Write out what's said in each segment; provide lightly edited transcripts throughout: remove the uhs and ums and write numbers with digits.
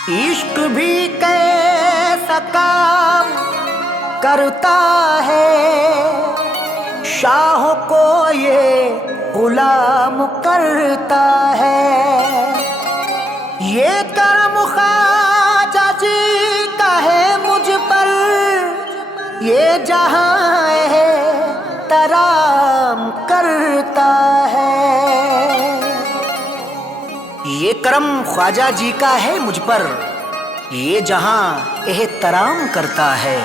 इश्क भी कैसा काम करता है, शाह को ये गुलाम करता है। ये करम ख्वाजा जी का है मुझ पर, ये जहां है तराम करता है। ये करम ख्वाजा जी का है मुझ पर, ये जहां एहतराम करता है।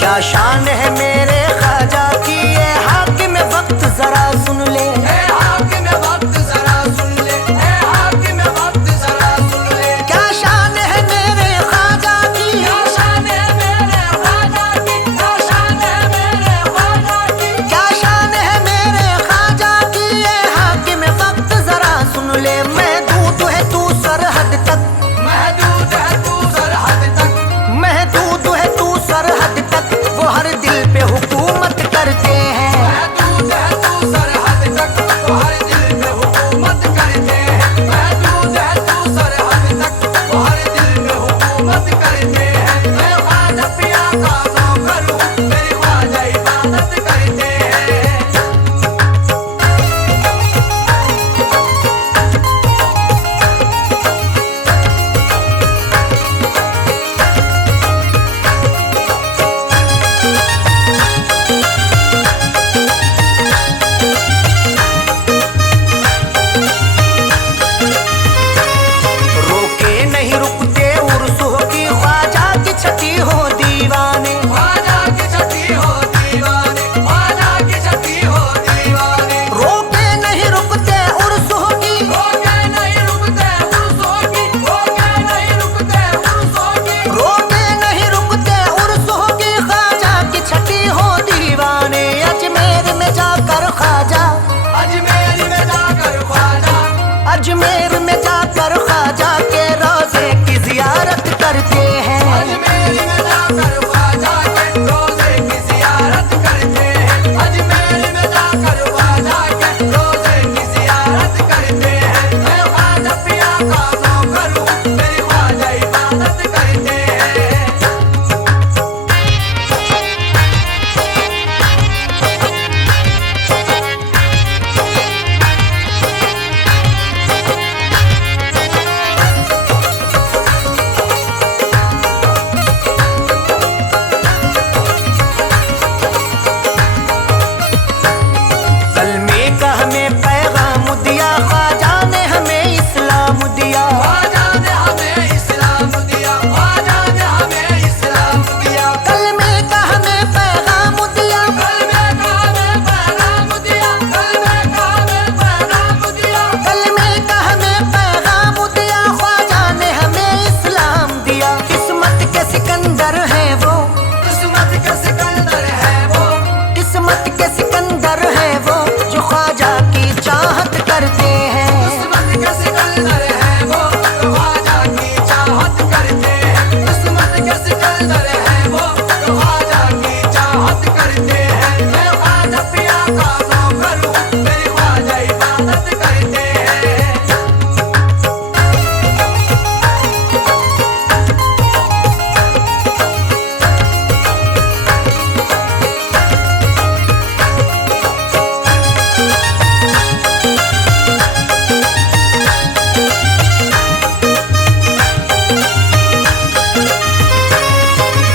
क्या शान है मेरे ख्वाजा की, ये हाकिम वक्त जरा सुन ले। हाकिम वक्त जरा सुन ले, हाकिम वक्त जरा सुन ले। क्या शान है मेरे ख्वाजा की, क्या शान है मेरे ख्वाजा की, क्या शान है मेरे ख्वाजा की, क्या शान है मेरे ख्वाजा की, ये हाकिम वक्त जरा सुन ले। महदूद है तू सरहद तक, महदूद है तू सरहद तक, महदूद है तू सरहद तक, वो हर दिल पे करते हैं। अजमेर में जाकर ख्वाजा के रोजे की ज़ियारत करते हैं। अजमेर में जाकर ख्वाजा के रोजे की ज़ियारत करते हैं। मैं ख्वाजा पिया का नौकर हूँ, मेरी ख्वाजा इबादत करते हैं। कलमे का हमें पैगाम दिया, ख्वाजा ने हमें इस्लाम दिया। ख्वाजा ने हमें इस्लाम दिया, ख्वाजा ने हमें इस्लाम दिया। कलमे का हमें पैगाम दिया, कलमे का हमें पैगाम दिया, कलमे का हमें पैगाम दिया। कलमे का हमें पैगाम दिया, ख्वाजा ने हमें इस्लाम दिया। किस्मत के सिकंदर हैं वो, किस्मत के सिकंदर है वो, किस्मत के सिकंदर हैं वो, जो ख्वाजा की चाहत करते हैं। किस्मत के सिकंदर है वो, जो ख्वाजा की चाहत करते हैं। किस्मत के सिकंदर है वो, जो ख्वाजा की चाहत करते हैं। मैं ख्वाजा पिया का नौकर हूँ, मेरी ख्वाजा इबादत करते हैं।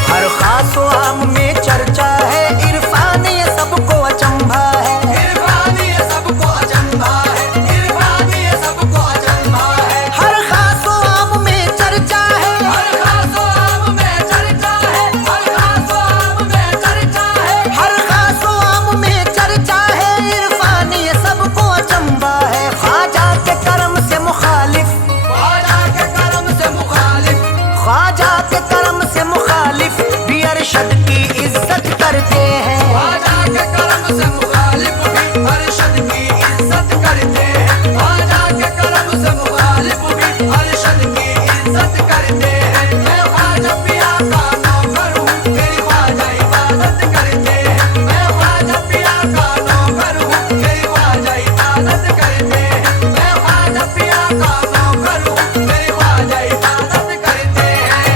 हर खास व आम में चर्चा है, इरफान ये सबको अचंभा है। इरफान ये सबको अचंभा है, इरफान ये सबको अचंभा है। हर खास व आम में चर्चा है, हर खास व आम में चर्चा है, हर खास व आम में चर्चा है। हर खास व आम में चर्चा है, इरफान ये सबको अचंभा है। ख्वाजा के करम से मुखालिफ, ख्वाजा के करम से मुखालिफ, ख्वाजा के करम से मुखालिफ भी अरशद की इज्जत करते हैं। ख्वाजा के करम से मुखालिफ भी अरशद की इज्जत करते हैं। ख्वाजा के करम से मुखालिफ भी अरशद की इज्जत करते हैं। मैं ख्वाजा पिया का नौकर हूँ, मेरी ख्वाजा इबादत करते हैं। मैं ख्वाजा पिया का नौकर हूँ, मेरी ख्वाजा इबादत करते हैं। मैं ख्वाजा पिया का नौकर हूँ, मेरी ख्वाजा इबादत करते हैं।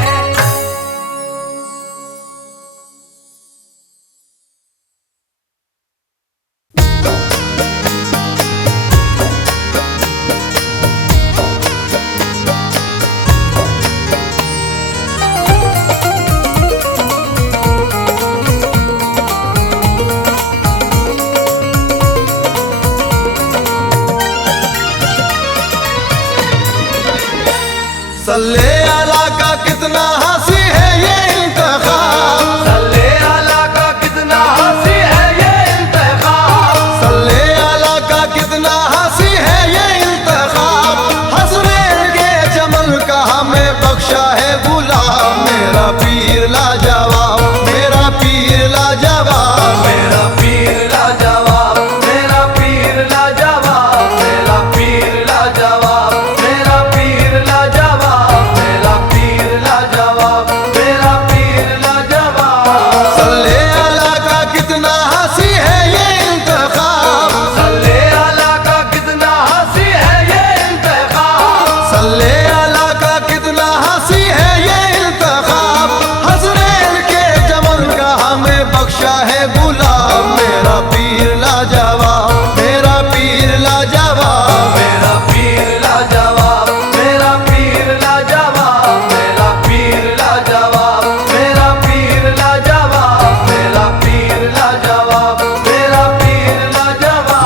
सल्ले अला का कितना हंसी है ये इंतखाब, सल्ले अला का कितना हंसी है ये इंतखाब। सल्ले अला का कितना हंसी है ये इंतखाब। हसनैन के चमन का हमें बख्शा है गुलाब। मेरा पीर लाजवाब, मेरा पीर लाजवाब, मेरा पीर लाजवाब, मेरा पीर लाजवाब, मेरा पीर लाजवाब, मेरा पीर लाजवाब, मेरा पीर लाजवाब, मेरा पीर लाजवाब। सल्ले अला का कितना हंसी है ये इंतखाब, सल्ले अला का कितना हंसी है ये इंतखाब। सल्ले अला का कितना हंसी है ये इंतखाब। हसनैन के चमन का हमें बख्शा है गुलाब। मेरा पीर लाजवाब, मेरा पीर लाजवाब, मेरा पीर लाजवाब, मेरा पीर लाजवाब, मेरा पीर लाजवाब, मेरा पीर लाजवाब, मेरा पीर लाजवाब, मेरा पीर लाजवाब।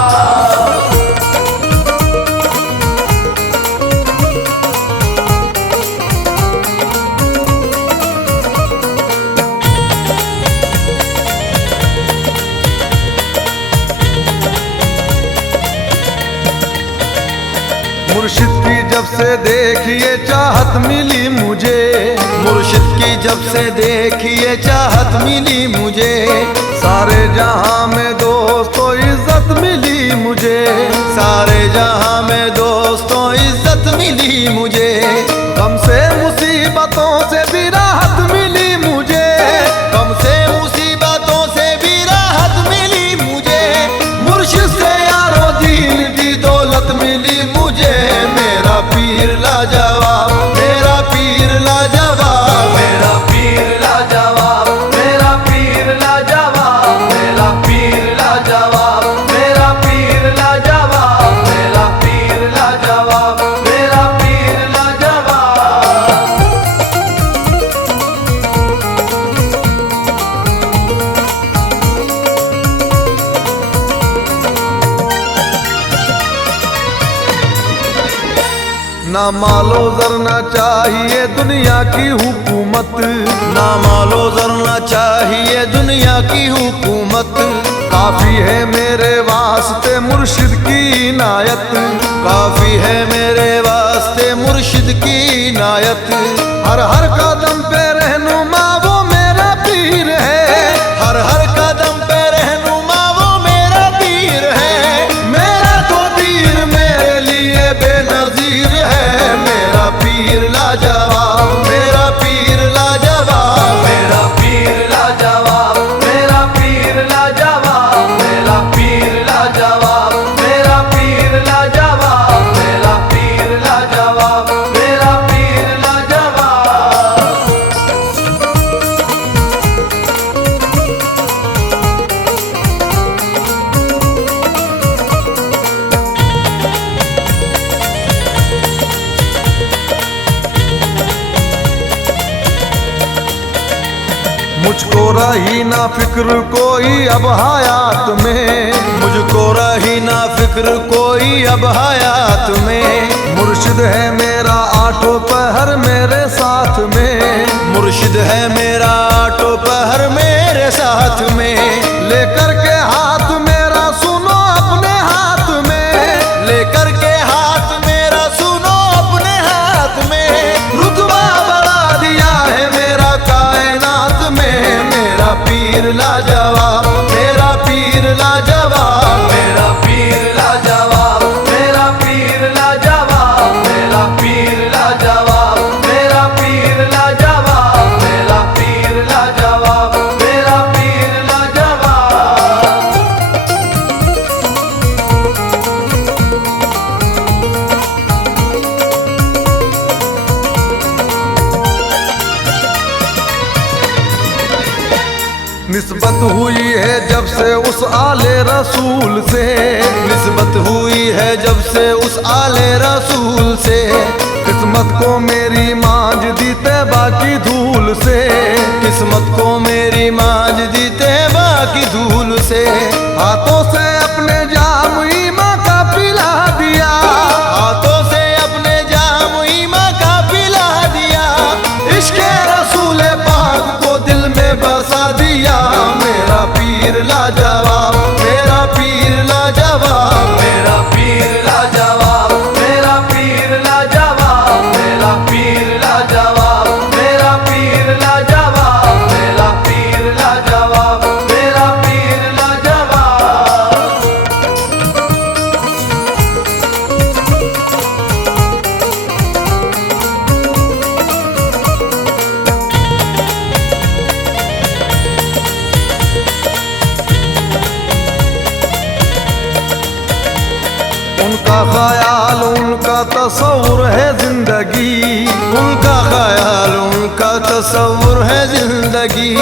मुर्शिद की जब से देखिए चाहत मिली मुझे, मुर्शिद की जब से देखिए चाहत मिली मुझे। सारे जहां में दोस्तों इज्जत मिली मुझे, सारे जहां में दोस्तों इज्जत मिली मुझे। गम से मुसीबतों से ना मालो जर ना चाहिए दुनिया की हुकूमत, ना मालो जर ना चाहिए दुनिया की हुकूमत। काफी है मेरे वास्ते मुर्शिद की इनायत, काफी है मेरे वास्ते मुर्शिद की इनायत। हर हर कदम पे रहनुमा वो मेरा पीर है, हर हर कदम पे रहनुमा वो मेरा पीर है। मेरा तो पीर मेरे लिए बेनज़ीर है, मेरा पीर लाजवाब, मेरा पीर लाजवाब, मेरा पीर लाजवाब, मेरा पीर लाजवाब, मेरा पीर लाजवाब, मेरा पीर लाजवाब, मेरा पीर लाजवाब, मेरा पीर लाजवाब। मुझको रही ना फिक्र कोई अब हयात में, मुझको रही ना फिक्र कोई अब हयात में। मुर्शिद है मेरा आठों पहर मेरे साथ में, मुर्शिद है मेरा आठों पहर मेरे साथ में। लेकर के हाथ मेरा सुनो अपने हाथ में, लेकर के हाथ मेरा सुनो अपने हाथ में। रुतबा बढ़ा दिया है मेरा कायनात में, मेरा पीर लाजवाब, मेरा पीर लाजवाब, मेरा पीर लाजवाब, मेरा पीर लाजवाब, मेरा पीर लाजवाब, मेरा पीर लाजवाब, मेरा पीर लाजवाब, मेरा पीर लाजवाब। निस्बत हुई है जब से उस आले रसूल से, निस्बत हुई है जब से उस आले रसूल से। किस्मत को मेरी मांझ दी तैबा की धूल से, किस्मत को मेरी मांझ दी तैबा की धूल से। हाथों से अपने जाम ईमा का पिला दिया, हाथों से अपने जाम ईमा का पिला दिया। इश्क़ रसूल पाक को दिल में बसा दिया, मेरा पीर लाजवाब, मेरा पीर लाजवाब, मेरा पीर लाजवाब, मेरा पीर लाजवाब, मेरा पीर लाजवाब, मेरा पीर लाजवाब, मेरा पीर लाजवाब, मेरा पीर लाजवाब। उनका ख्याल उनका तस्वुर है जिंदगी, उनका ख्याल उनका तस्वुर है जिंदगी।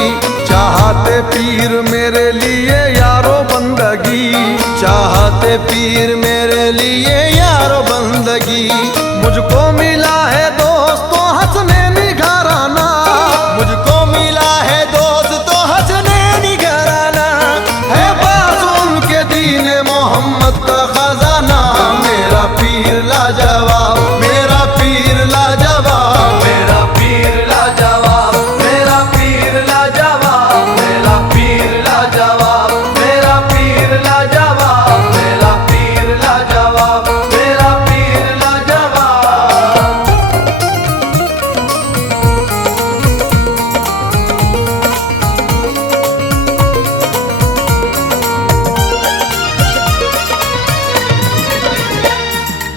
चाहते पीर मेरे लिए यारो बंदगी, चाहते पीर मेरे लिए यारो बंदगी। मुझको मिला है दोस्तों हंसने निघराना, मुझको मिला है दोस्तों हंसने निघराना। है पास उनके दीन मोहम्मद का खजाना, मेरा पीर लाजवाब, मेरा पीर लाजवाब, मेरा पीर लाजवाब, मेरा पीर लाजवाब, मेरा पीर लाजवाब, मेरा पीर लाजवाब, मेरा पीर लाजवाब, मेरा पीर लाजवाब।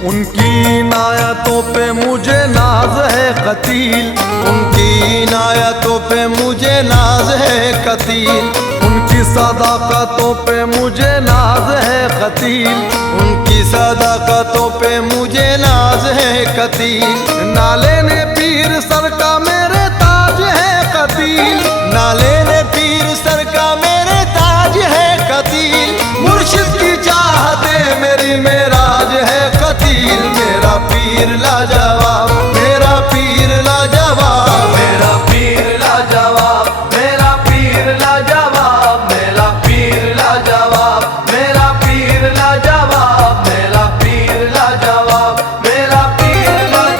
उनकी इनायतों पे मुझे नाज है कतील, उनकी इनायतों पे मुझे नाज है कतील। उनकी सदाकतों पे मुझे नाज है कतील, उनकी सदाकतों पे मुझे नाज है कतील। नाले ने पीर सर का मेरे ताज है कतील, नाले ने पीर सर का मेरे ताज है कतील। मुर्शिद की चाहते मेरी मेराज है कतील, मेरा पीर लाजवाब, मेरा पीर लाजवाब, मेरा पीर लाजवाब, मेरा पीर लाजवाब, मेरा पीर लाजवाब, मेरा पीर लाजवाब, मेरा पीर लाजवाब, मेरा पीर लाजवाब।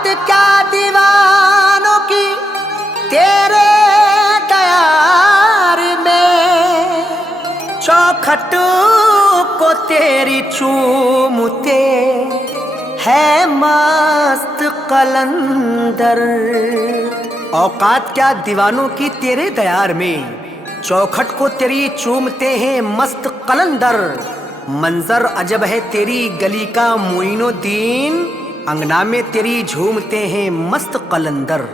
औकात क्या दीवानों की तेरे तैयार में, चौखट को तेरी चूमते है मस्त कलंदर। औकात क्या दीवानों की तेरे दयार में, चौखट को तेरी चूमते हैं मस्त कलंदर। मंजर अजब है तेरी गली का मोइनुद्दीन, अंगना में तेरी झूमते हैं मस्त कलंदर।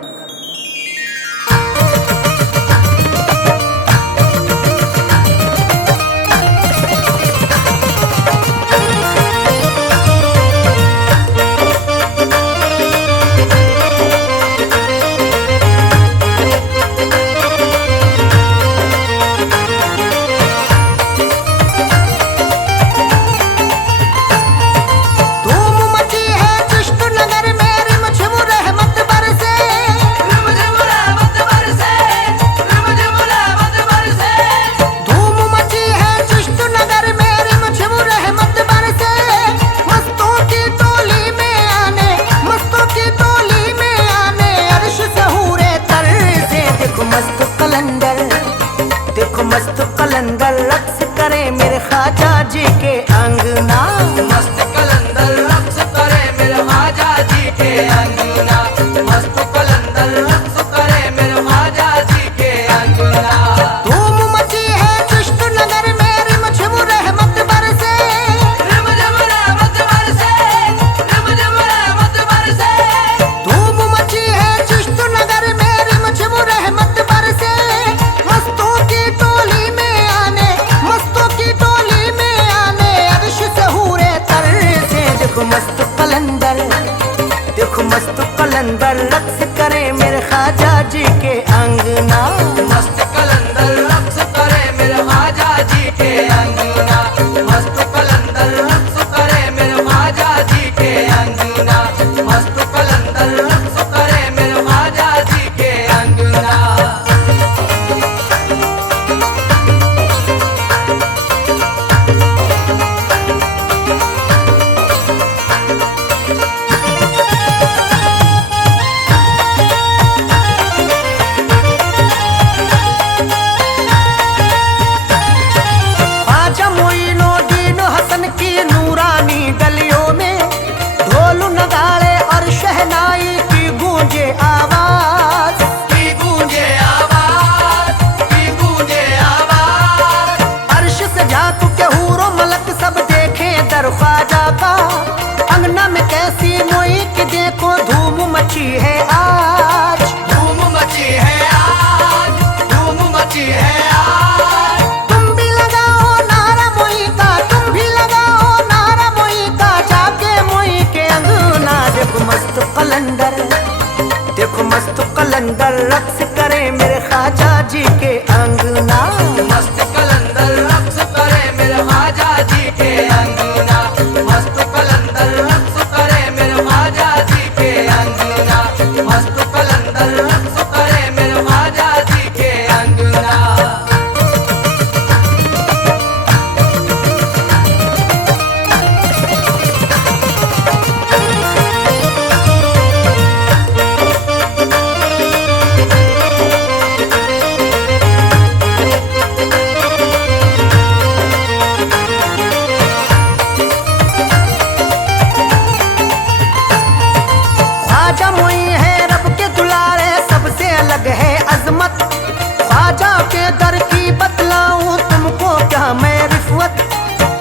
मस्त कलंदर रक्स करे मेरे ख्वाजा जी के अंगना, मस्त कलंदर रक्स करे मेरे ख्वाजा जी के अंगना, मस्त कलंदर रक्स करे मेरे ख्वाजा जी के अंगना। धूम मची है चिश्त नगर में रिमझिम रहमत बरसे, रिमझिम रहमत बरसे, रिमझिम रहमत बरसे। धूम मची है चिश्त नगर में रिमझिम रहमत बरसे। मस्तों की टोली में आने, मस्तों की टोली में आने अर्श से हूरे तर से। देखो मस्त कलंदर, देखो मस्त कलंदर रक्स करे मेरे ख्वाजा जी के अंगना, मस्त कलंदर रक्स करे मेरे ख्वाजा जी के अंगना, मस्त कलंदर रक्स करे मेरे ख्वाजा जी के अंगना, मस्त कलंदर रक्स करे मेरे ख्वाजा जी के अंगना। ख्वाजा मोइनुद्दीन हसन की नूरानी गलियों में ढोल नगाड़े और शहनाई की गूंजे आवाज, की गूंजे आवाज, की गूंजे आवाज। अर्श से झांक के हूरो मलक सब देखे दर ख्वाजा का। अंगना में कैसी मोई के देखो धूम मची है आज, धूम मची है आज, धूम मची है आज। तुम भी लगाओ नारा मोई का, तुम भी लगाओ नारा मोई का, जाके मोई के अंगना। देखो मस्त कलंदर, देखो मस्त कलंदर रक्स करे मेरे ख्वाजा जी के अंगना, मस्त कलंदर रक्स करे मेरे ख्वाजा जी के अंगना, मस्त कलंदर रक्स करे मेरे ख्वाजा जी के अंगना, मस्त कलंदर रक्स करे मेरे ख्वाजा जी के अंगना। ख्वाजा मोई है रब के दुलारे सबसे अलग है अजमत। ख्वाजा के दर की बतलाऊं तुमको क्या मैं रिफवत,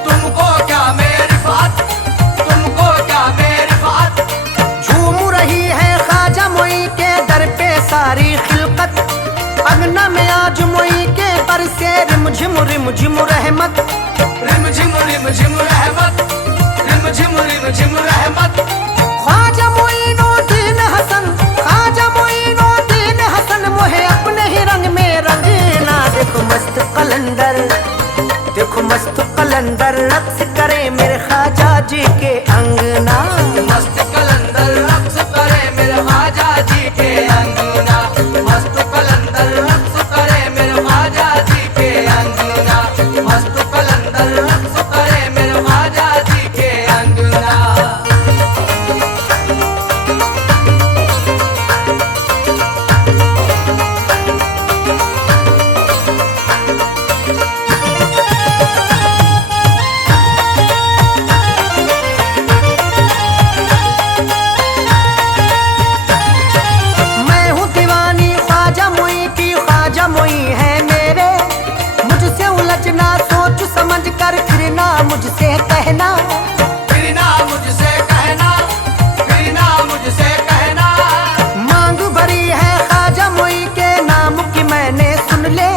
तुमको क्या मेरी बात, तुमको क्या मेरी बात। झूम रही है ख्वाजा मोई के दर पे सारी खिलकत। अंगना में आज मोई के पर से रिमझिम रिमझिम रहमत, रिमझिम रिमझिम रहमत, रिमझिम रिमझिम रहमत। ख्वाजा मोइनुद्दीन हसन, ख्वाजा मोइनुद्दीन हसन मोहे अपने ही रंग में रंगना। देखो मस्त कलंदर, देखो मस्त कलंदर रक्स करे मेरे ख्वाजा जी के अंगना, मस्त कलंदर रक्स करे मेरे ख्वाजा जी के अंगना, मस्त कलंदर रक्स करे मेरे ख्वाजा जी के अंगना, मस्त कलंदर रक्स करे मेरे ख्वाजा जी के अंगना। मुझसे कहना, फिर ना मुझसे कहना, फिर ना मुझसे कहना। मांग भरी है ख्वाजा मोई के नाम की मैंने, सुन ले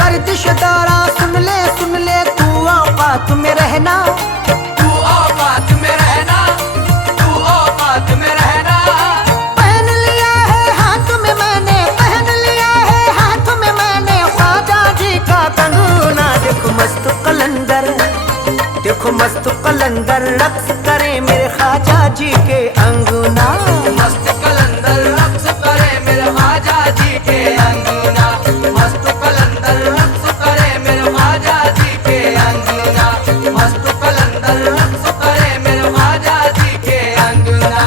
गर्दिश दारा, सुन ले तू औकात में रहना, तू औकात में रहना, तू औकात में रहना। पहन लिया है हाथ में मैंने, पहन लिया है हाथ में मैंने ख्वाजा जी का कंगना। देखो मस्त कलंदर, देखो मस्त कलंदर रक्स करे मेरे ख्वाजा जी के अंगना। मस्त कलंदर रक्स करे मेरे ख्वाजा जी के अंगना, मस्त कलंदर रक्स करे मेरे ख्वाजा जी के अंगना, मस्त कलंदर रक्स करे मेरे ख्वाजा जी के अंगना।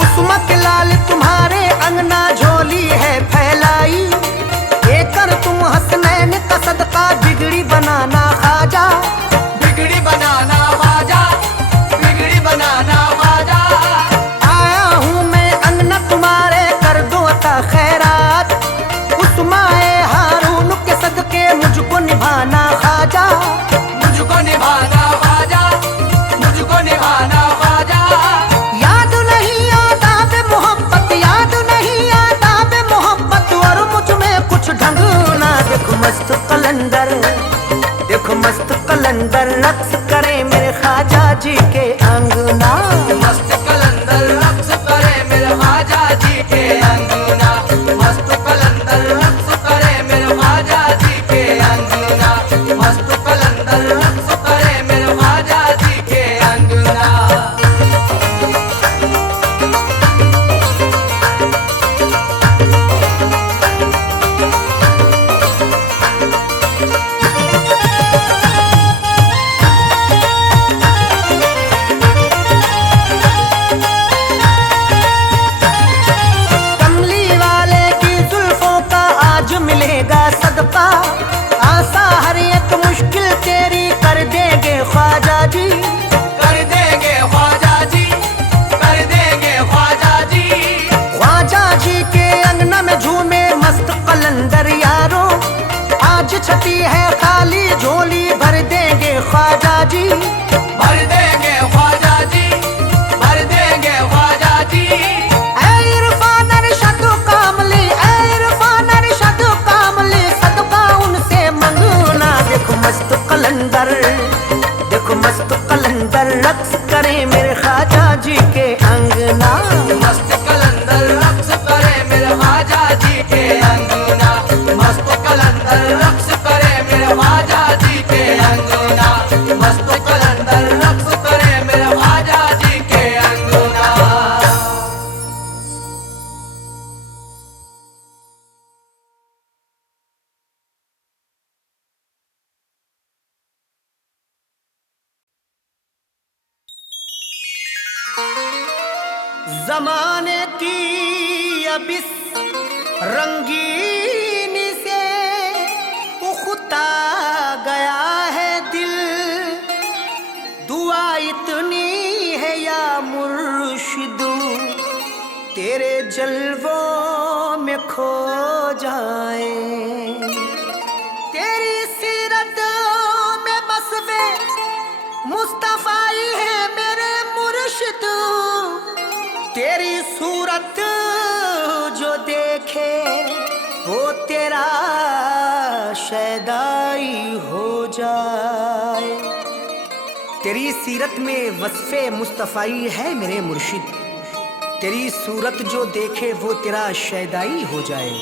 उस्मत लाल तुम्हारे अंगना झोली है फैलाई, लेकर तुम हसनैन का सदका बिगड़ी बनाना ख्वाजा। बिगड़ी बनाना ख्वाजा, बिगड़ी बनाना ख्वाजा। आया हूँ मैं अंगना तुम्हारे, कर दो अता खैरात, उस्माए हारून के सदके मुझको निभाना ख्वाजा। मुझको निभाना ख्वाजा, मुझको निभाना ख्वाजा। याद नहीं आदाब मोहब्बत, याद नहीं आदाब मोहब्बत, और मुझ में कुछ ढंगना। देखो मस्त कलंदर, देखो मस्त कलंदर रक्स करे मेरे ख्वाजा जी के अंगना। मस्त कलंदर रक्स करे मेरे ख्वाजा जी के अंगना, मस्त कलंदर रक्स करे मेरे ख्वाजा जी के अंगना, मस्त कलंदर रक्स करे मेरे ख्वाजा जी के अंगना। कमली वाले की जुल्फों का आज मिलेगा सदका, आसा हर एक मुश्किल तेरी कर देंगे ख्वाजा जी। कर देंगे ख्वाजा जी, कर देंगे ख्वाजा जी। ख्वाजा जी के अंगना में झूमे मस्त कलंदर यारों, आज छठी है खाली झोली भर देंगे ख्वाजा जी। भर देंगे ख्वाजा जी, भर देंगे ख्वाजा जी। ऐ इरफान अरशद कामली, ऐ इरफान अरशद कामली, सदका उनसे मंगना। देखो मस्त कलंदर, देखो मस्त कलंदर रक्स करे मेरे ख्वाजा जी के अंगना। मस्त कलंदर रक्स करे मेरे ख्वाजा जी के अंगना, मस्त कलंदर रक्स करे मेरे ख्वाजा जी के अंगना, मस्त कलंदर रक्स करे मेरे ख्वाजा जी के अंगना। जमाने की अब इस रंगीनी से उखता गया है दिल, दुआ इतनी है या मुर्शिदू तेरे जलवों में खो जाए। तेरी सीरत में मसवे मुस्तफाई है मेरे मुर्शिद, तेरी सूरत जो देखे वो तेरा शैदाई हो जाए। तेरी सीरत में वस्फे मुस्तफाई है मेरे मुर्शिद, तेरी सूरत जो देखे वो तेरा शैदाई हो जाए।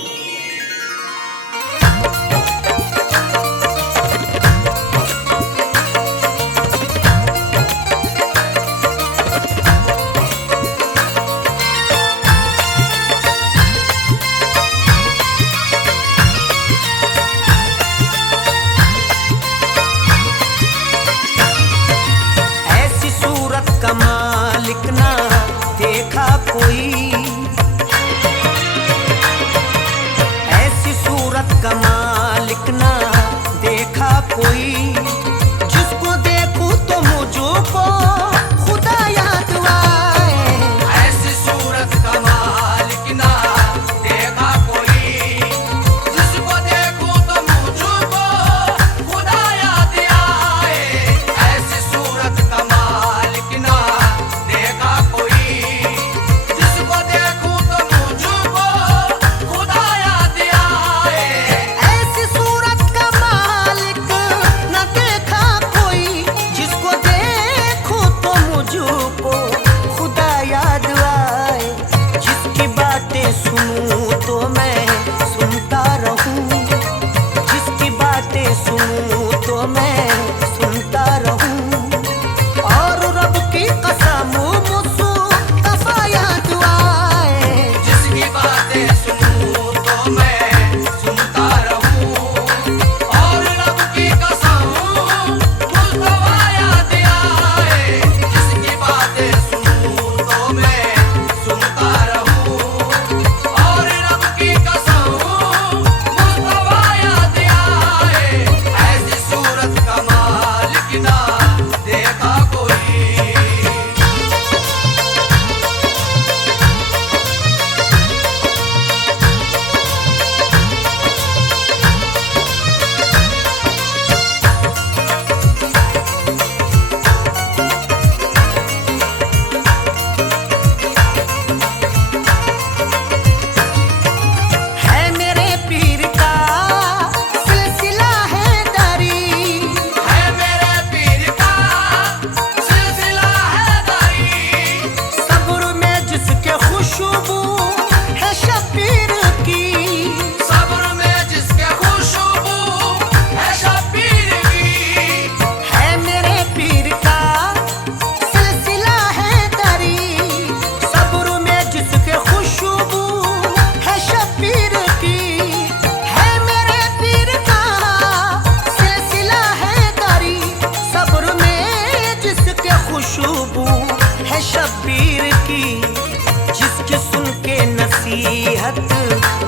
जिसकी सुन के नसीहत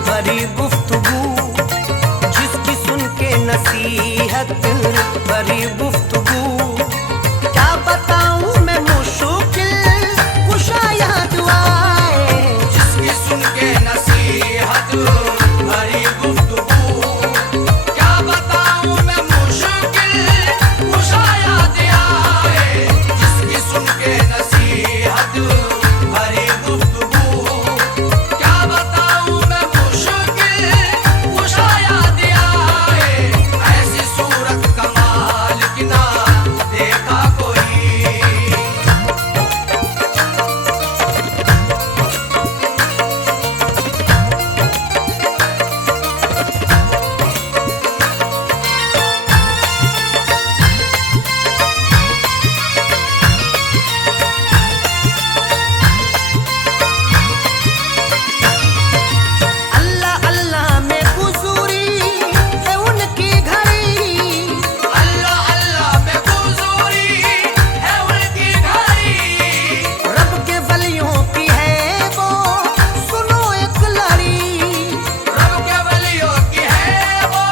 भरी गुफ्तगू, जिसकी सुन के नसीहत भरी गुफ्तगू, क्या बताऊं मैं मुश्किल कुशाया दुआएं। जिसकी सुन के नसीहत भरी गुफ्तगू, क्या बताऊं मैं मुश्किल कुशाया दुआएं। जिसकी सुन के नसीहत भरी गुफ्तगू, क्या बताऊं मैं मुश्किल कुशाया दुआएं। ऐसी सूरत कमाल की ना देखा कोई। अल्लाह अल्लाह में गुज़री है उनकी घड़ी, अल्लाह अल्लाह में गुज़री है उनकी घड़ी। रब के वलियों की है वो सुनो एक लड़ी। रब के वलियों की है वो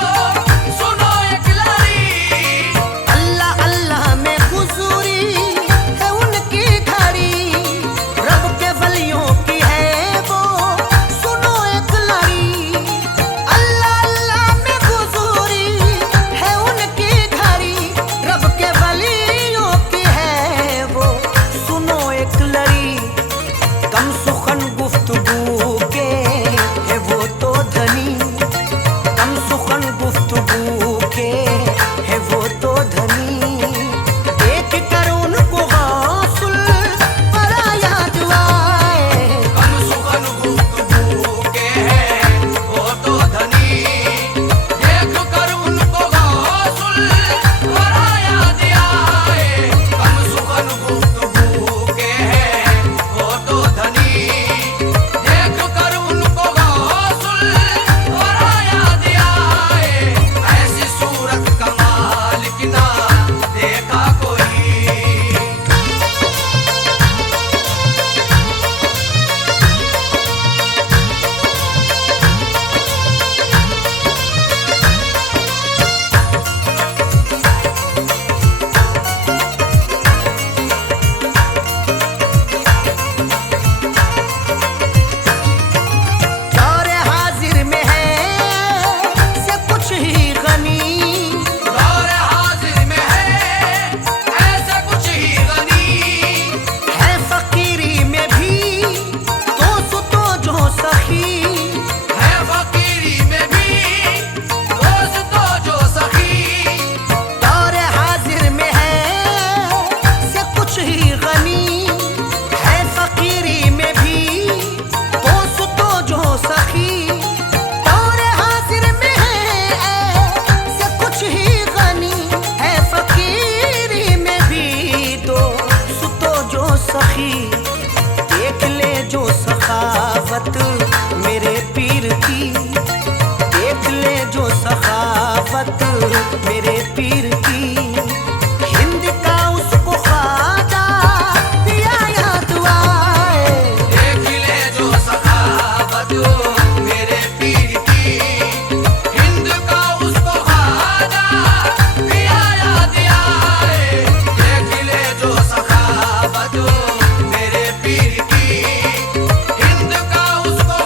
सुनो एक लड़ी। अल्लाह अल्लाह में गुज़री है उनकी घड़ी, रब के वलियों की है वो सुनो एक लड़ी। अल्लाह अल्लाह में गुज़री है उनकी घड़ी, रब के वलियों की है वो सुनो एक लड़ी। कम सुखन गुफ्तगू के है वो तो धनी, कम सुखन गुफ्तगू के है वो तो धनी। देख कर उनको गौसुल पराया दुआएं। कम सुखन गुफ्तगू के है वो तो धनी। देख कर उनको गौसुल वराया दियाए। कम सुखन गुफ्तगू के है वो तो धनी। देख कर उनको गौसुल वराया दियाए। ऐसी सूरत कमाल की ना देखा कोई। दौर हाजिर में है से कुछ ही गनी, दौर हाजिर में है ऐसा कुछ ही गनी। है फकीरी में भी तो सुतो जो सखी। है फकीरी में भी दोस्त तो जो सखी। दौर हाजिर में है से कुछ ही गनी, है फकीरी में भी तो सुतो जो सखी। दौर हाजिर में है से कुछ ही गनी, है फकीरी में भी तो सुतो जो सखी। देख ले जो सखावत मेरे पीर की, देख ले जो सखावत मेरे पीर की। हिंद का उसको ख्वाजा दिया या दुआएं। देख ले जो सखावत मेरे पीर की। हिंद का उसको ख्वाजा दिया याद आए। देख ले जो सखावत मेरे पीर की। हिंद का उसको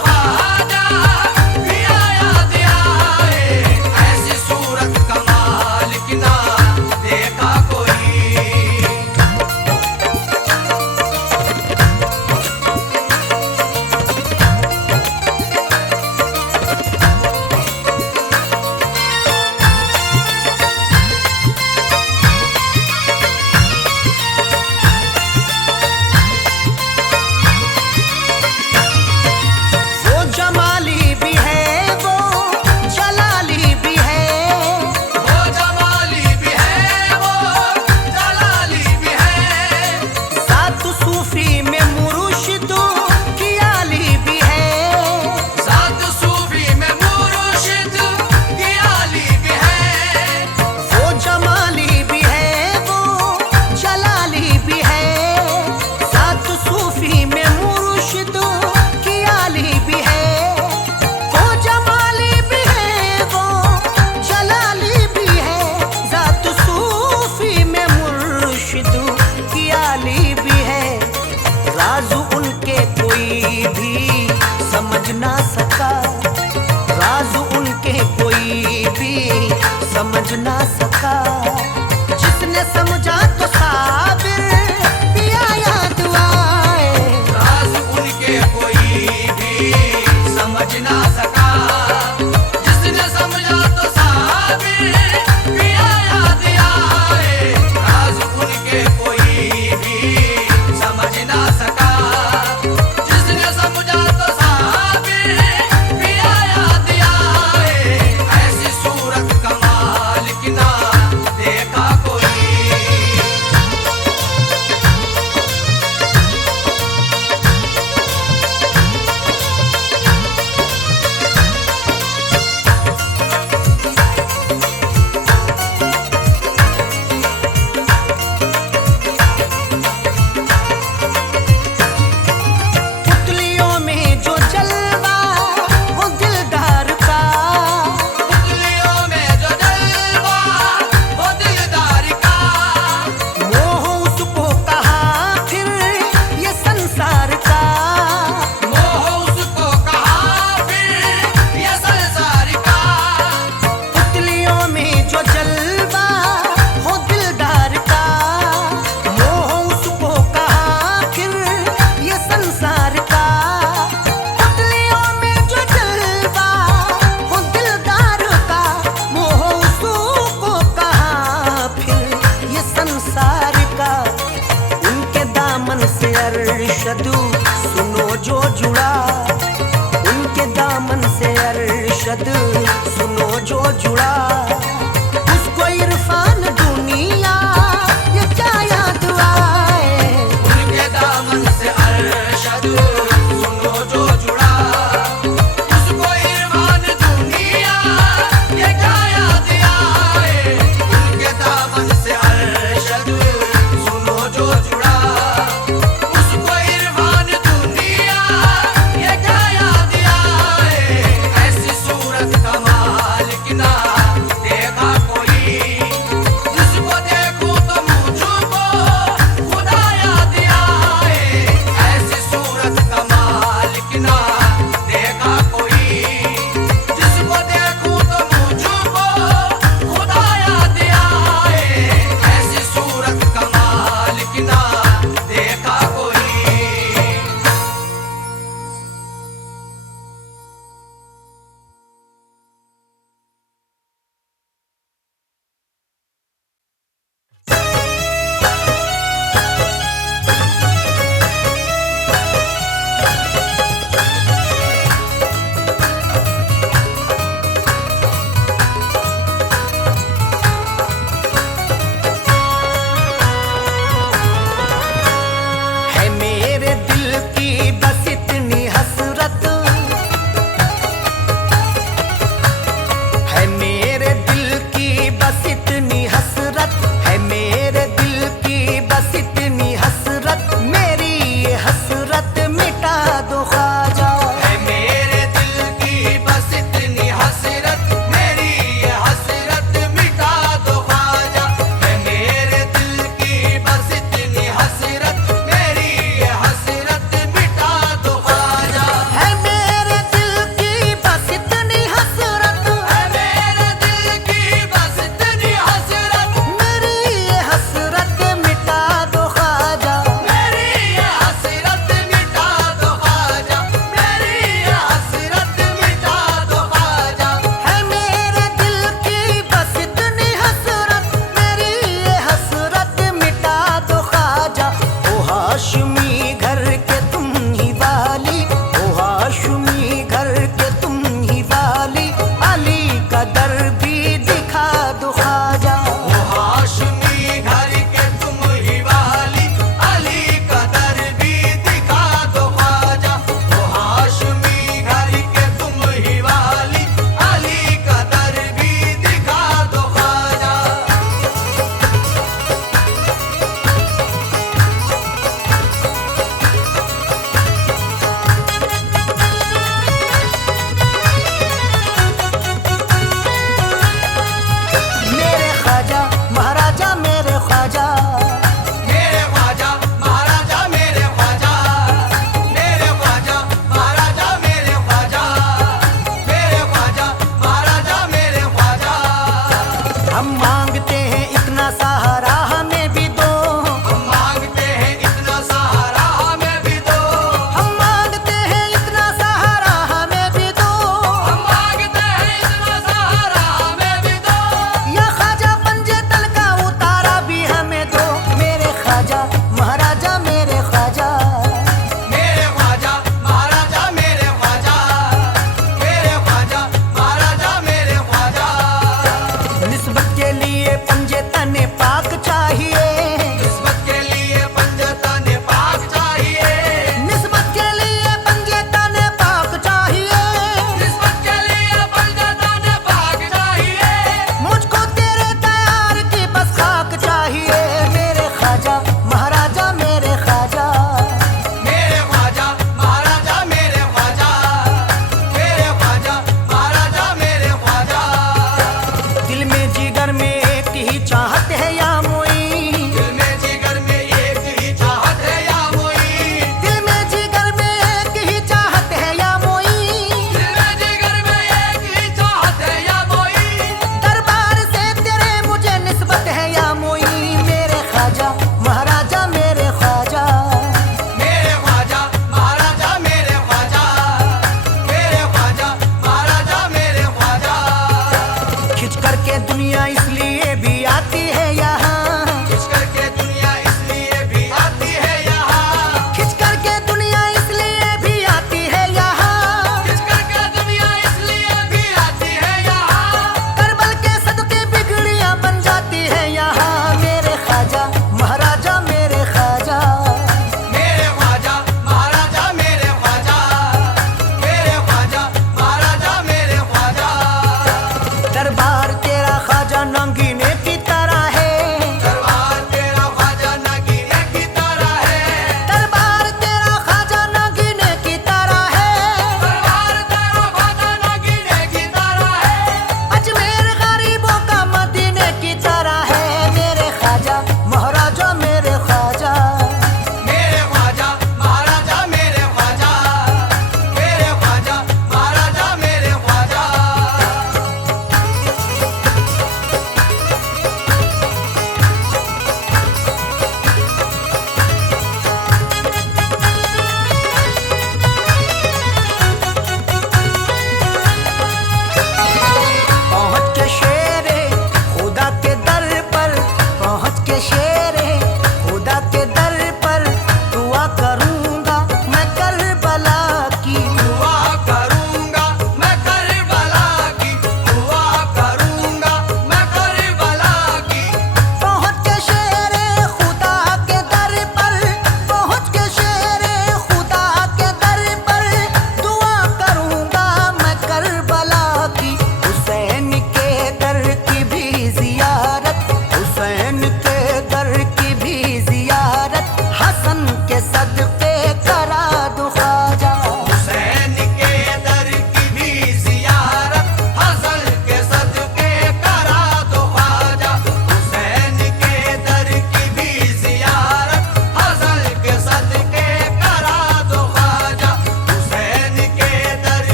समझ ना सका, राज उनके कोई भी समझ ना सका। जिसने समझा तो साबिर पिया याद आए, राज उनके कोई भी समझ ना सका। जिसने समझा तो साबिर पिया याद आए, राज उनके कोई भी समझ ना सका। जिसने समझा तो साबिर पिया याद आए, ऐसी सूरत कमाल की ना देखा कोई। पुतलियों में जो जलवा वो दिलदार का, पुतलियों में जो जलवा वो दिलदार का। मोह उसको कहा फिर ये संसार का। मोह उसको कहा फिर ये संसार का। पुतलियों में जो जलवा हो दिलदार का, मोह उसको कहा फिर ये संसार का। पुतलियों में जो जलवा हो दिलदार का, मोह उसको कहा फिर ये संसार का। उनके दामन से अरशदू सुनो जो जुड़ा, उनके दामन से अरशद सुनो जो जुड़ा। उसको इरफान दुनिया ये क्या याद आए, उनके दामन से अरशद सुनो जो जुड़ा। उसको इरफान दुनिया ये क्या याद आए, उनके दामन से अरशद सुनो जो जुड़ा। उसको इरफान दुनिया ये क्या याद आए, ऐसी सूरत कमाल की ना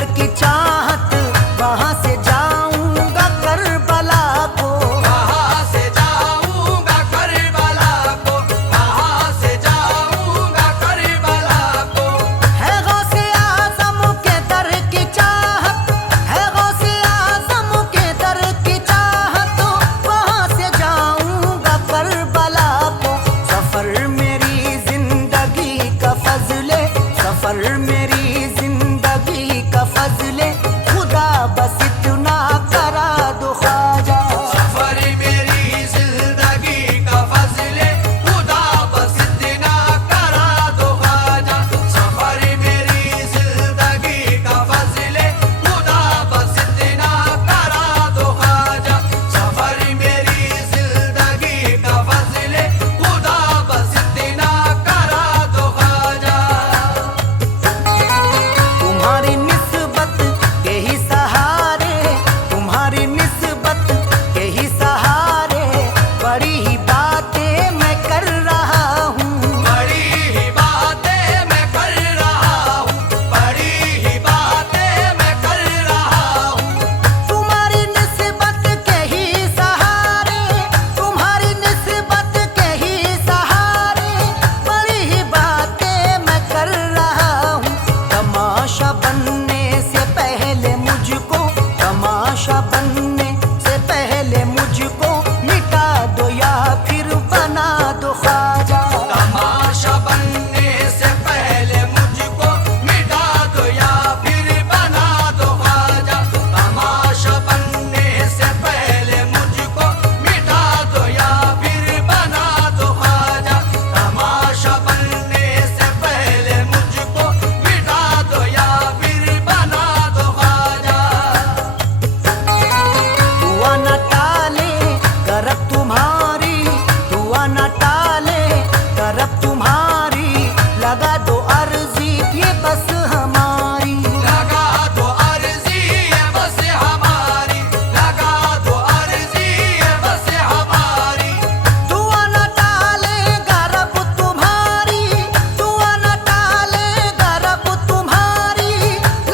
कर की चाहत वहां से जाऊंगा करबला को, वहां से जाऊंगा करबला को, वहां से जाऊंगा करबला को। है गौसे आज़म के दर की चाहत, है गौसे आज़म के दर की चाहत, वहां से जाऊंगा करबला को। सफर मेरी जिंदगी का फजले, सफर मेरी जिंदगी का फजले, खुदा बस इतना करा दो ख्वाजा। सफर मेरी जिंदगी का फजले, खुदा बस इतना करा दो ख्वाजा। सफर मेरी जिंदगी का फजले, खुदा बस इतना करा दो ख्वाजा। सफर मेरी जिंदगी का फजले, खुदा बस इतना करा दो ख्वाजा। तुम्हारी निस्बत के ही सहारे, तुम्हारी निस्बत के ही सहारे, बड़ी ही बातें मैं कर रहा हूँ। बड़ी ही बातें मैं कर रहा हूँ, बड़ी ही बातें मैं कर रहा हूँ। तुम्हारी निस्बत के ही सहारे, तुम्हारी निस्बत के ही सहारे, बड़ी ही बातें मैं कर रहा हूँ। तमाशा बनने से पहले मुझको, तमाशा बनने से पहले मुझको मिटा दो या फिर बना दो ख्वाजा। तमाशा बनने से पहले मुझको मिटा दो या फिर बना दो ख्वाजा। तमाशा बनने से पहले मुझको मिटा दो या फिर बना दो ख्वाजा। तमाशा बनने से पहले मुझको मिटा दो या फिर बना दो ख्वाजा। दुआ न टाले करब तुम्हारी, दुआ न टाले करब तुम्हारी, लगा दो अर्जी ये बस हमारी। लगा दो अर्जी ये बस हमारी, लगा दो अर्जी ये बस हमारी। दुआ न टाले करब तुम्हारी, दुआ न टाले करब तुम्हारी,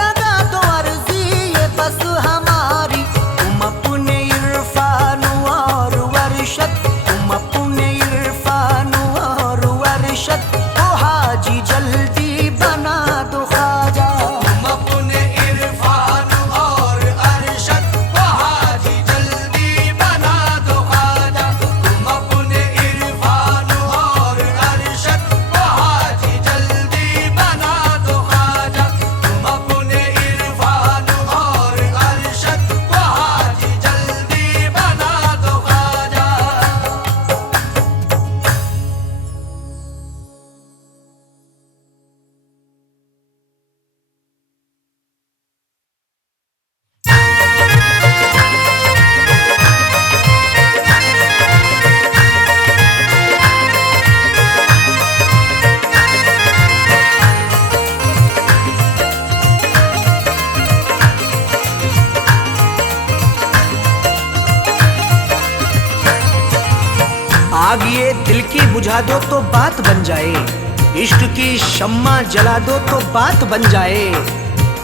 लगा दो अर्जी ये बस हमारी। तुम अपने इरफान और वर्शद, तुम अपने इरफान और वर्शद को हाजी जल्दी बना दो ख्वाजा। तुम अपने इरफान और अरशद को हाजी जल्दी बना दो ख्वाजा। तुम अपने इरफान और अरशद को हाजी जल्दी बना दो ख्वाजा। तुम अपने इरफान और अरशद को हाजी जल्दी बना दो ख्वाजा। आग ये दिल की बुझा दो तो बात बन जाए, इश्क की शम्मा जला दो तो बात बन जाए।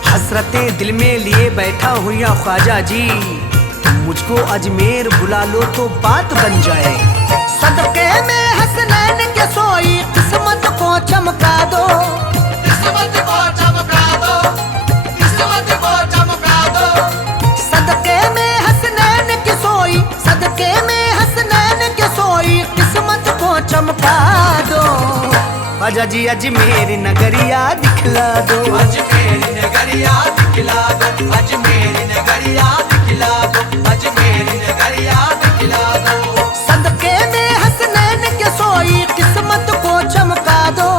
हसरतें दिल में लिए बैठा हूँ या ख्वाजा जी, मुझको अजमेर बुला लो तो बात बन जाए। सदके में हसनैन के सोई किस्मत को चमका दो, किस्मत को चमका दो, किस्मत को चमका दो। सदके में हसनैन के सोई, सदके में हसनैन के सोई किस्मत को चमका दो। ख्वाजा जी अजमेर नगरिया दिखला दो, अजमेर नगरिया दिखला दो, अजमेर नगरिया दिखला दो, अजमेर नगरिया दिखला दो। सदके में हसनैन के सोई किस्मत को चमका दो,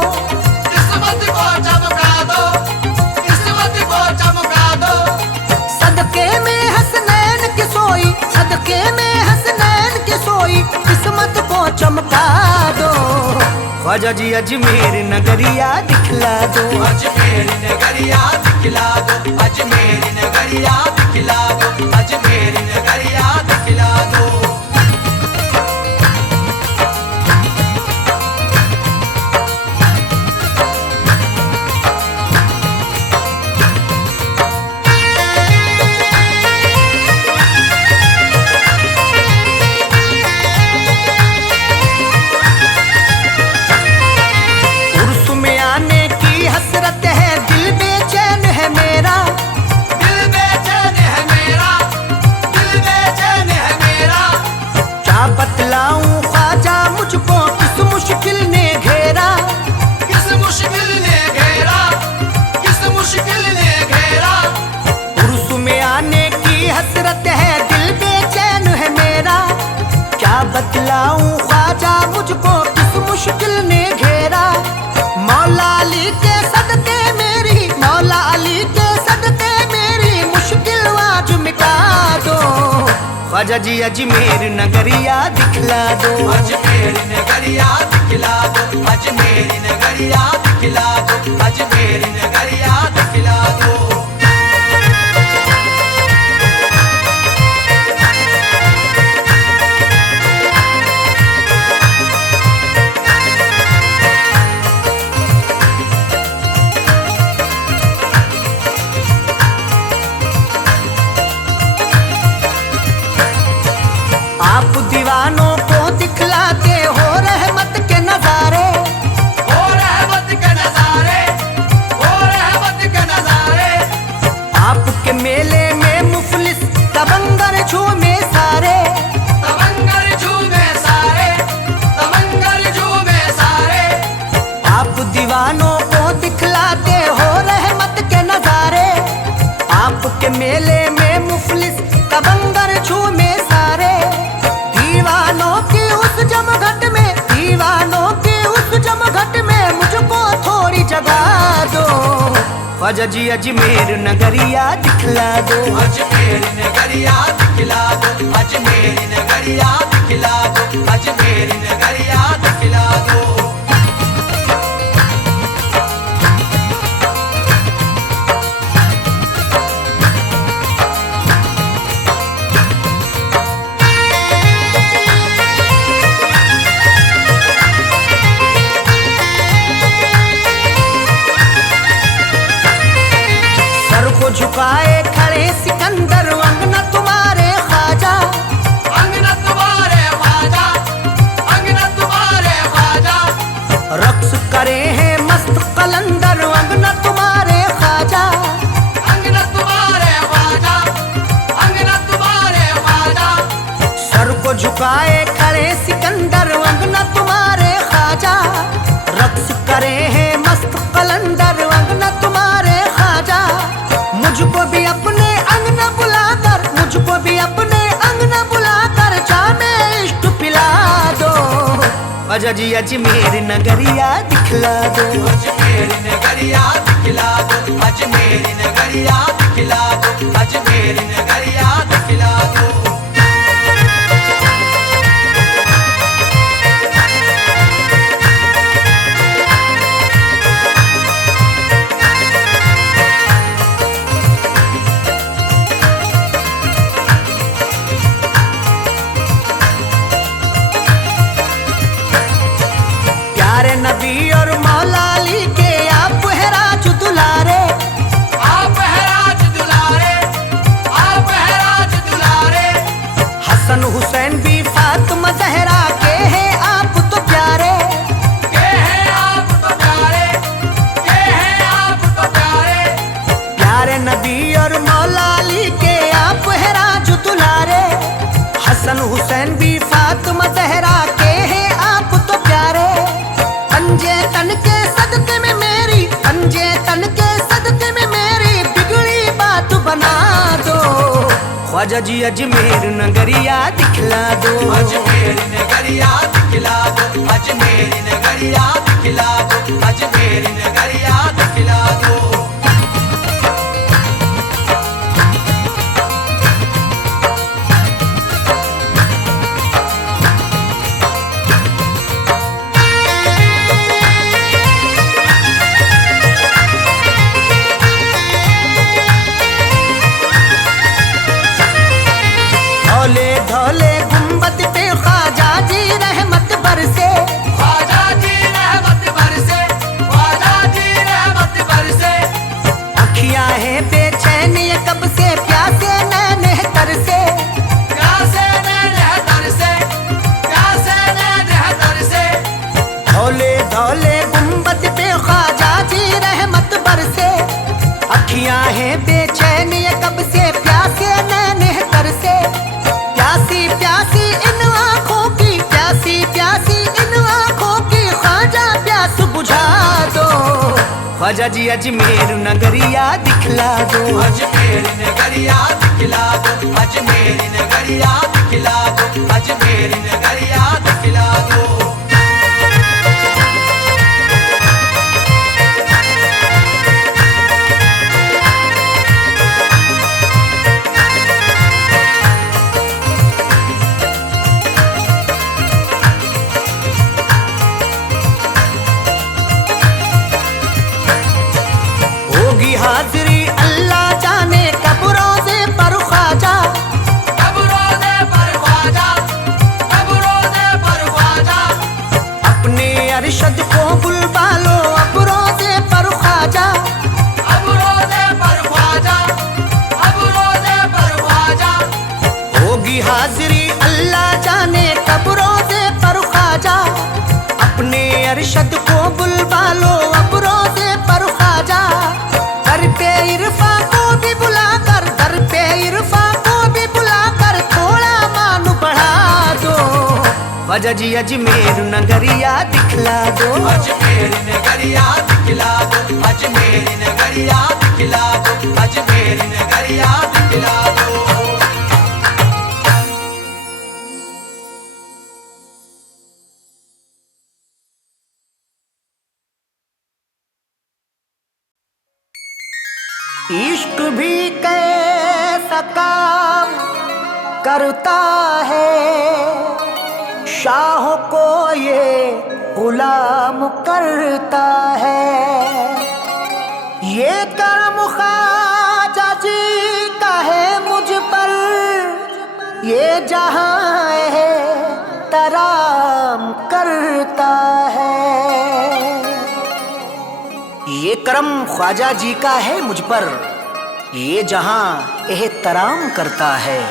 किस्मत को चमका दो, किस्मत को चमका दो। सदके में हसनैन के सोई, सदके में हसनैन के सोई किस्मत को चमका दो। ख्वाजा जी अजमेर नगरिया दिखला दो, अजमेर नगरिया दिखला दो, अजमेर नगरिया दिखला दो, अजमेर नगरिया दिखला दो। बतलाऊं ख्वाजा मुझको किस मुश्किल ने घेरा। मौला अली के सदके मेरी, मौला अली के सदके मेरी मुश्किल आज मिटा दो। ख्वाजा जी अजमेर नगरिया दिखला दो, अजमेर नगरिया दिखला दो, अजमेर नगरिया दिखला दो, अजमेर नगरिया दिखला दो। आप दीवानों को दिखलाते हो रहमत के नजारे, हो रहमत के नजारे, हो रहमत के नजारे। आपके मेले में मुफलिस तबंगर झूमे सारे। तमंगर झूमे सारे, तमंगर झूमे सारे। आप दीवानों को दिखलाते हो रहमत के नजारे। आपके मेले में मुफलिस तबंगर झूमे सारे। दीवानों की उस जमघट में, दीवानों की उस जमघट में मुझको थोड़ी जगह दो। ख्वाजा जी अजमेर नगरिया दिखला दो, अजमेर नगरिया दिखला दो, अजमेर नगरिया दिखला दो, अजमेर नगरिया दिखला दो। सर को झुकाए खड़े सिकंदर अंगना तुम्हारे ख्वाजा। अंगना तुम्हारे ख्वाजा, अंगना तुम्हारे ख्वाजा। रक्स करे हैं मस्त कलंदर अंगना तुम्हारे ख्वाजा। अंगना तुम्हारे ख्वाजा, अंगना तुम्हारे ख्वाजा। सर को झुकाए खड़े सिकंदर अंगना तुम्हारे ख्वाजा। रक्स करे हैं मस्त कलंदर अंगना तुम्हारे ख्वाजा। मुझको भी अपने अंगना बुलाकर, मुझको भी अपने अंगना बुलाकर जामे इश्क पिला दो। ख्वाजा जी अजमेर नगरिया दिखला दो, अजमेर नगरिया दिखला दो, अजमेर नगरिया दिखला दो, अजमेर नगरिया दिखला दो। प्यारे नबी और मौला अली के आप है राज दुलारे। आप है राज दुलारे, आप है राज दुलारे। हसन हुसैन भी फातिमा जहरा के हैं आप तो प्यारे। के हैं आप तो प्यारे, के हैं आप तो प्यारे। प्यारे नबी और मौला अली के आप है राज दुलारे। हसन हुसैन भी फातिमा जहरा के हैं आप तो प्यारे। पंजे तन के सदके में मेरी, पंजे तन के सदके में मेरी बिगड़ी बात बना दो। ख्वाजा जी अजमेर नगरिया दिखला दो, अजमेर नगरिया दिखला दो, अजमेर नगरिया दिखला दो, अजमेर नगरिया दिखला दो। धौले धौले गुंबद पे ख्वाजा जी रहमत बरसे। ख्वाजा जी रहमत बरसे, ख्वाजा जी रहमत बरसे। अखियां हैं बेचैन ये कब से प्यासे नैन तरसे। प्यासे नैन तरसे, प्यासे नैन तरसे। धौले धौले गुंबद पे ख्वाजा जी रहमत बरसे। अखियां हैं बेचैन ये कब से प्यासे नैन तरसे। प्यासी प्यासी इन आँखों की, प्यासी प्यासी इन आँखों की ख्वाजा प्यास बुझा दो। ख्वाजा जी अजमेर नगरिया दिखला दो, अजमेर नगरिया दिखला दो, अजमेर नगरिया दिखला दो, अजमेर नगरिया अरशद को बुलवालो अब रोज़े पर ख्वाजा। दर पे इरफा को भी बुलाकर, दर पे इरफा को भी बुलाकर थोड़ा मान बढ़ा दो। ख्वाजा जी अजमेर नगरिया दिखला दो, अजमेर नगरिया दिखला दो, अजमेर नगरिया दिखला दो, अजमेर नगरिया दिखला दो। इश्क भी कैसा काम करता है, शाह को ये गुलाम करता है। ये करम ख्वाजा जी का है मुझ पर, ये जहां है तराम करता है। ये करम ख्वाजा जी का है मुझ पर, ये जहां एहतराम करता है।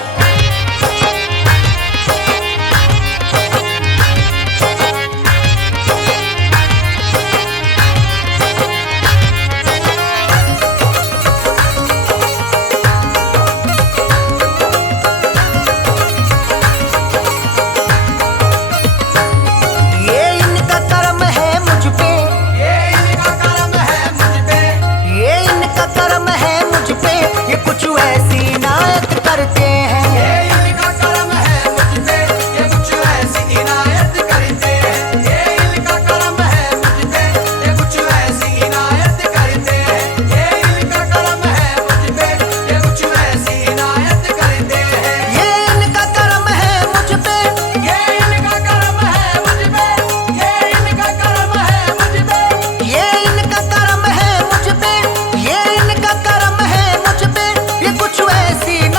ऐसी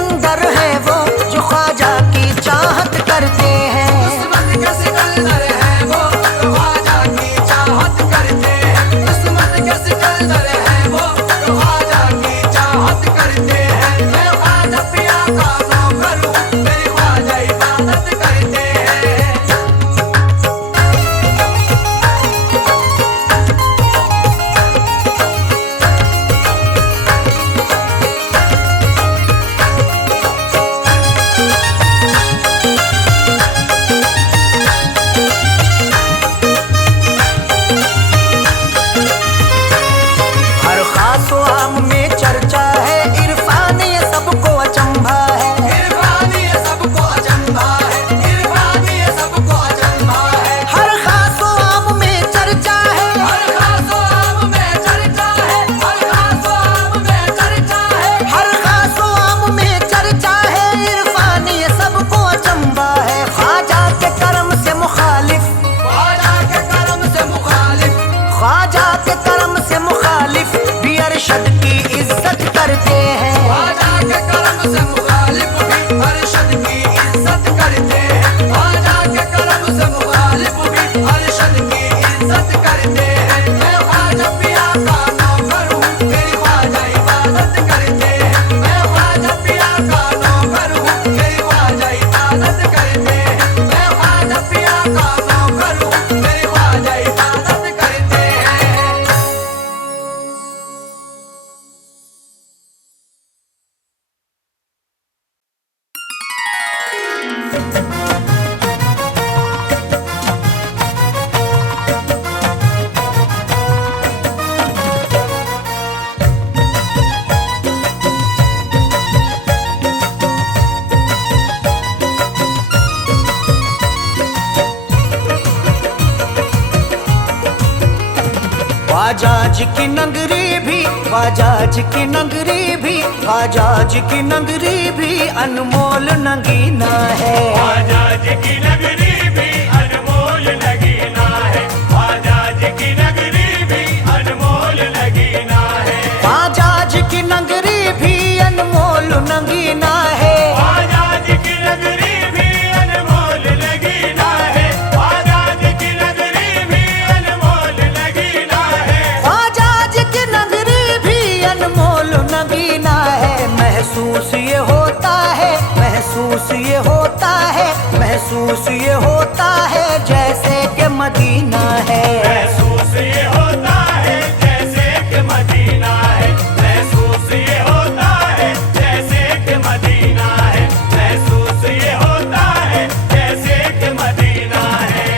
सिकंदर है वो जो ख्वाजा की चाहत करते हैं। किस्मत के सिकंदर है वो जो ख्वाजा की चाहत करते हैं। किस्मत के सिकंदर है वो जो ख्वाजा की चाहत करते हैं। मैं ख्वाजा पिया का नौकर हूँ, मेरी ख्वाजा इबादत करते हैं। हर खास व आम में चर्चा है, इरफान ये सबको अचंभा है। इरफान ये सबको अचंभा है, इरफान ये सबको अचंभा है। हर खास व आम में चर्चा है, हर खास व आम में चर्चा है, हर खास व आम में चर्चा है। हर खास व आम में चर्चा है, इरफान ये सबको अचंभा है। ख्वाजा के करम से मुखालिफ, ख्वाजा के करम से मुखालिफ, ख्वाजा के करम से मुखालिफ भी अरशद की इज्जत करते हैं। ख्वाजा के करम से मुखालिफ भी अरशद की इज्जत करते हैं। ख्वाजा के करम से मुखालिफ भी अरशद की इज्जत करते हैं। मैं ख्वाजा पिया का नौकर हूँ, मेरी ख्वाजा इबादत करते हैं। मैं ख्वाजा पिया का नौकर हूँ, मेरी ख्वाजा इबादत करते हैं। मैं ख्वाजा पिया का नौकर हूँ, मेरी ख्वाजा इबादत करते हैं। ख्वाजाज की नगरी भी, ख्वाजाज की नगरी भी, ख्वाजाज की नगरी भी अनमोल नगीना है। ख्वाजाज की नगरी भी अनमोल नगीना है। ख्वाजाज की नगरी भी अनमोल नगीना है। ख्वाजाज की नगरी भी अनमोल नगीना है। ख्वाजाज की नगरी भी अनमोल नगीना है। ख्वाजाज की नगरी भी अनमोल नगीना है। ख्वाजाज की नगरी भी अनमोल नगीना है। महसूस ये होता है, महसूस ये होता है, महसूस ये होता है जैसे कि मदीना है। महसूस ये होता है जैसे कि मदीना है। महसूस ये होता है जैसे कि मदीना है। महसूस ये होता है जैसे कि मदीना है।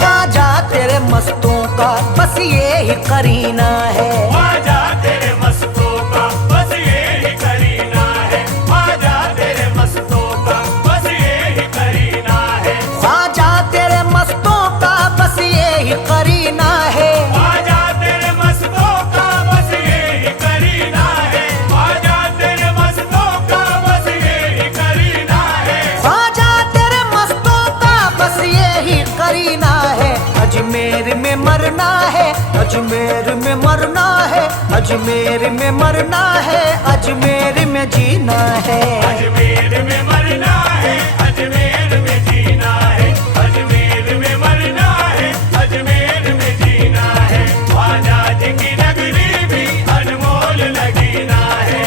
ख्वाजा तेरे मस्तों का बस ये ही करीना है। ख्वाजा तेरे मस्तों का बस ये ही करीना है। ख्वाजा तेरे मस्तों का बस ये ही करीना है। ख्वाजा तेरे मस्तों का बस ये ही करीना है। ख्वाजा तेरे मस्तों का बस ये ही करीना है। ख्वाजा तेरे मस्तों का बस ये ही करीना है। ख्वाजा तेरे मस्तों का बस ये ही करीना है। अजमेर में मरना है, अजमेर में मरना है, अजमेर में मरना है, अजमेर में जीना है। अजमेर में मरना है, अजमेर में जीना है। अजमेर में मरना है, अजमेर में जीना है। ख्वाजा जी की नगरी भी अनमोल नगीना है।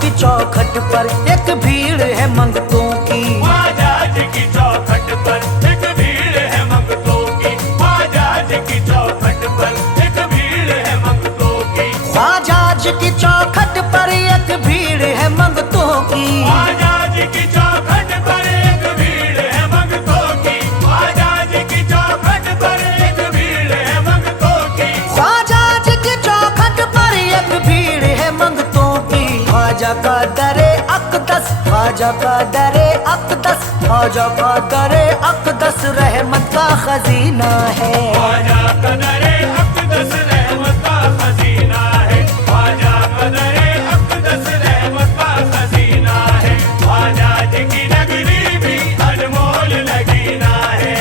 की चौखट पर एक भीड़ है मंगतों की। ख्वाजा जी की चौखट पर एक भीड़ है मंगतों की। ख्वाजा जी की चौखट पर एक भीड़ है मंगतों की। ख्वाजा जी की चौखट पर एक भीड़ है मंगतों की। ख्वाजा जी की चौखट पर एक भीड़ है मंगतों की। ख्वाजा जी की चौखट पर एक भीड़ है मंगतों की, ख्वाजा जी की चौखट पर एक भीड़ है मंगतों की। ख्वाजा का दरे अक़दस, ख्वाजा का दरे अक़दस, ख्वाजा का दरे अक़दस रहमत का खजीना है। ख्वाजा का दरे अक़दस रहमत का खजीना है, ख्वाजा का दरे अक़दस रहमत का खजीना है। ख्वाजा जी की नगरी भी अनमोल लगीना है।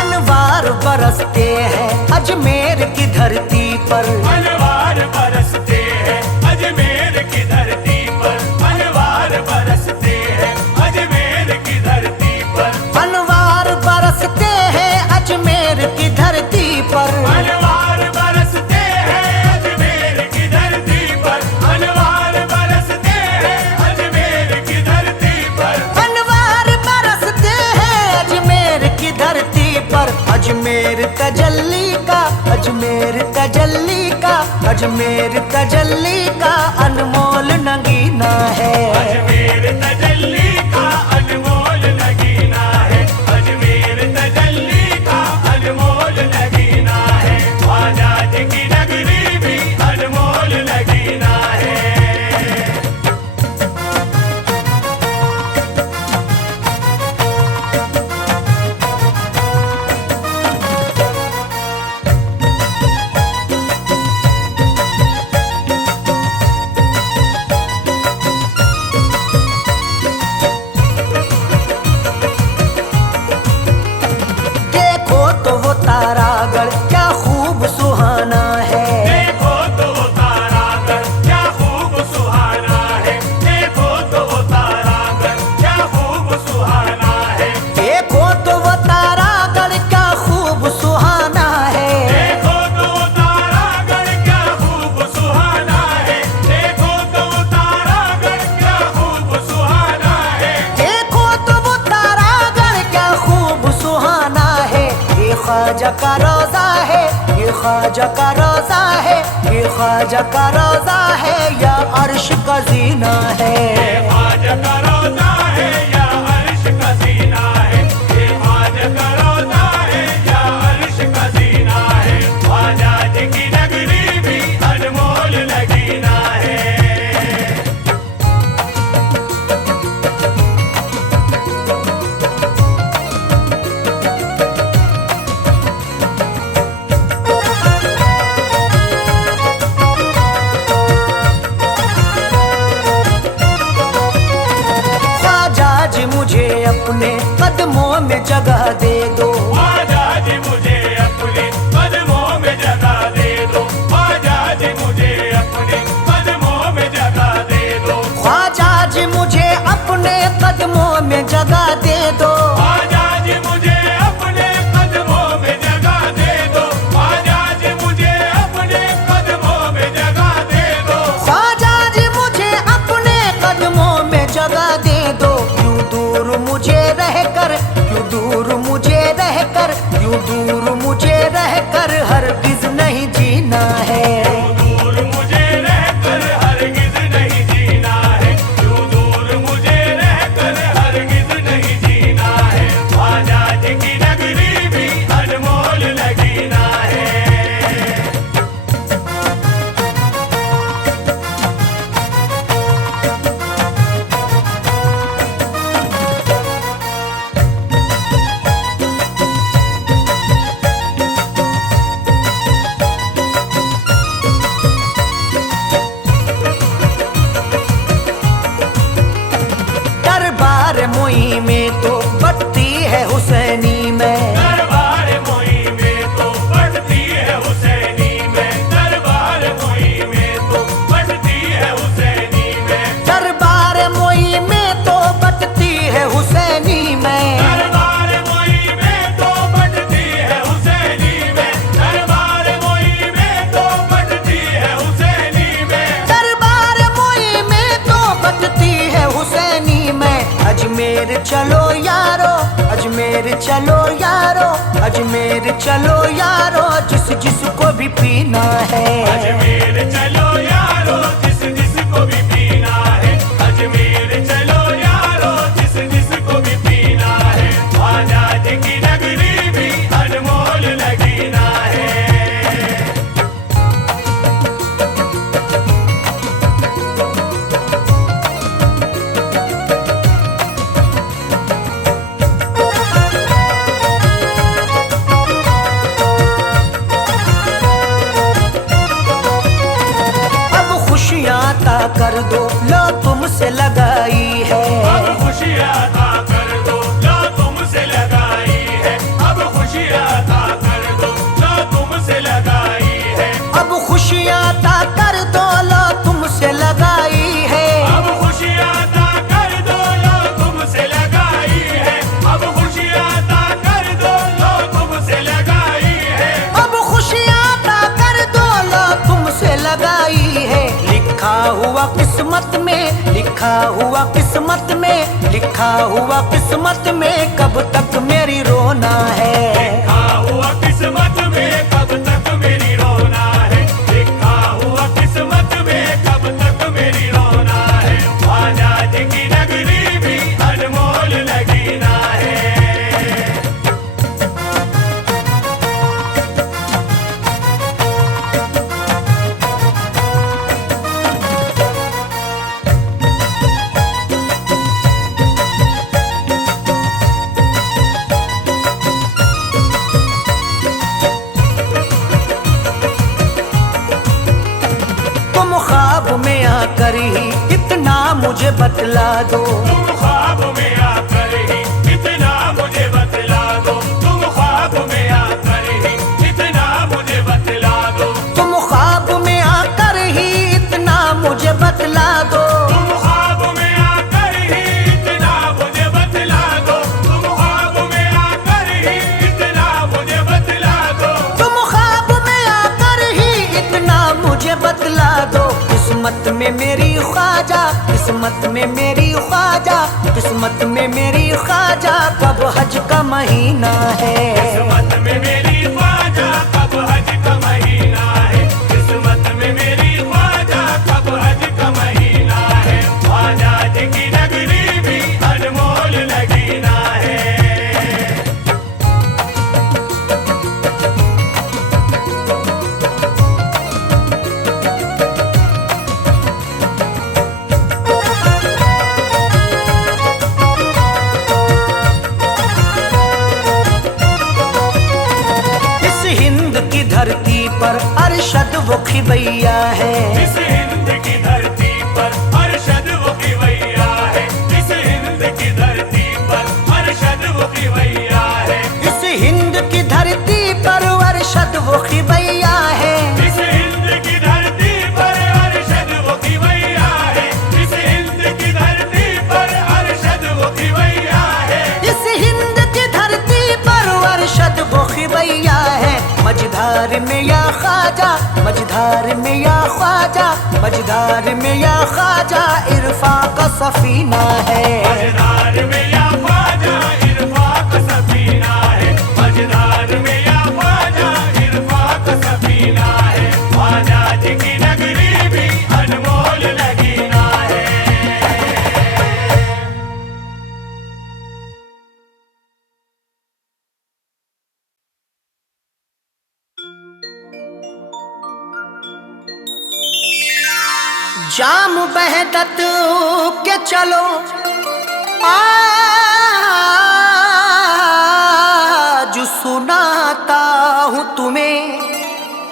अनवार बरसते हैं अजमेर की धरती पर, अनवार बरसते हैं अजमेर की धरती पर, अनवार बरसते हैं अजमेर की धरती पर, अनवार बरसते हैं अजमेर की धरती पर, अनवार बरसते हैं अजमेर की धरती पर, अनवार बरसते हैं अजमेर की धरती पर, अनवार बरसते हैं अजमेर की धरती पर। अजमेर तजल्ली का, अजमेर तजल्ली का, अजमेर तजल्ली का अनमोल नगीना है। अजमेर तजल्ली का अनमोल लगीना है, अजमेर तजल्ली का अनमोल लगीना है। ख्वाजा जी की नगरी भी अनमोल लगीना है। देखो तो वो तारागढ़ क्या खूब सुहाना है, देखो तो वो तारागढ़ क्या खूब सुहाना है, देखो तो वो तारागढ़ क्या खूब सुहाना है, देखो तो वो तारागढ़ क्या खूब सुहाना है। देखो तो वो तारागढ़ क्या खूब सुहाना है, देखो तो वो तारागढ़ क्या खूब सुहाना है। देखो तो वो तारागढ़ क्या खूब सुहाना है। ये ख्वाजा का रोजा है, ये ख्वाजा का रोजा है, ये ख्वाजा का रोजा है या अर्श का जीना है। ख्वाजा का रोजा है या अर्श का सीना है, ये ख्वाजा का रोजा है या अर्श का सीना है। ख्वाजा जी की नगरी भी अनमोल लगीना है। ख्वाजा जी मुझे अपने कदमों में जगह दे दो, ख्वाजा जी मुझे अपने कदमों में जगह दे दो, ख्वाजा जी मुझे अपने कदमों में जगह दे दो, ख्वाजा जी मुझे अपने कदमों में जगह दे दो। ख्वाजा जी मुझे अपने कदमों में जगह दे दो, ख्वाजा जी मुझे अपने कदमों में जगह दे दो। ख्वाजा जी मुझे अपने कदमों में जगह दे दो। यूं दूर मुझे रहकर, यूं दूर मुझे रहकर, यूं दूर मुझे रहकर हरगिज नहीं जीना है। दूर मुझे रहकर हरगिज नहीं जीना है, यूं दूर मुझे रहकर हरगिज नहीं जीना है। ख्वाजा जी की नगरी भी अनमोल लगीना है। दरबार मोई में तो बत्ती है हुसैनी में, दरबार मोई में तो बढ़ती है हुसैनी में, दरबार मोई में तो बढ़ती है हुसैनी में, दरबार मोई में तो बत्ती है हुसैनी में। दरबार मोई में तो बढ़ती है हुसैनी में, दरबार मोई में तो बढ़ती है हुसैनी में, दरबार मोई में तो बत्ती है हुसैनी में। अजमेर चलो यारो, अजमेर चलो यारो, अजमेर चलो यारो, जिस जिसको भी पीना है। अजमेर चलो यारो, जिस जिसको भी पीना है। अजमेर चलो यारो, जिस जिसको भी पीना है। ख्वाजा जी की नगरी भी अनमोल लगीना है। अब खुशियाँ ता कर दो, लो तुमसे लगाई है। अब खुशियाँ अता कर दो, लो तुमसे लगाई है। अब खुशियाँ अता कर दो, लो तुमसे लगाई है। अब खुशियाँ ता कर दो, लो तुमसे लगाई है। अब खुशियाँ अता कर दो, लो तुमसे लगाई है। अब खुशियाँ अता कर दो, लो तुमसे लगाई है। अब खुशियाँ ता कर दो, लो तुमसे लगाई है। लिखा हुआ किस्मत में, लिखा हुआ किस्मत में, लिखा हुआ किस्मत में, कब तक मेरी रोना है। लिखा हुआ किस्मत में कब तक मेरी रोना है। लिखा हुआ किस्मत में कब तक मेरी रोना है। ख्वाजा जी की नगरी भी अनमोल लगीना है। तुम ख्वाब में आकर ही इतना मुझे बतला दो। तुम ख्वाब में आकर ही इतना मुझे बतला दो। तुम ख्वाब में आकर ही इतना मुझे बतला दो। तुम ख्वाब में आकर ही इतना मुझे बतला दो। तुम ख्वाब में आकर ही इतना मुझे बतला दो। तुम ख्वाब में आकर ही इतना मुझे बतला दो। तुम ख्वाब में आकर ही इतना मुझे बतला दो। किस्मत में मेरी ख्वाजा, किस्मत में मेरी ख्वाजा, किस्मत में मेरी ख्वाजा, कब हज का महीना है। किस्मत में मेरी ख्वाजा कब हज का महीना है। किस्मत में मेरी ख्वाजा कब हज का महीना है। ख्वाजा जी की नगरी भी अनमोल लगीना है। इस हिंद की धरती पर अरशद वो खिवैया है। इस हिंद की धरती पर अरशद वो खिवैया है। इस हिंद की धरती पर अरशद वो खिवैया है। इस हिंद की धरती पर अरशद वो खिवैया है। इस हिंद की धरती पर अरशद वो खिवैया है। इस हिंद की धरती पर अरशद वो खिवैया है। इस हिंद की धरती पर अरशद वो खिवैया है। मझधार में या ख्वाजा, मझधार में या ख्वाजा, मझधार में या ख्वाजा, इरफा का सफीना है। मझधार में या ख्वाजा इरफा का सफीना है। मझधार में या ख्वाजा इरफा का सफीना है। ख्वाजा जी की नगरी भी अनमोल लगीना है। जाम बहदत के चलो आज सुनाता हूँ तुम्हें,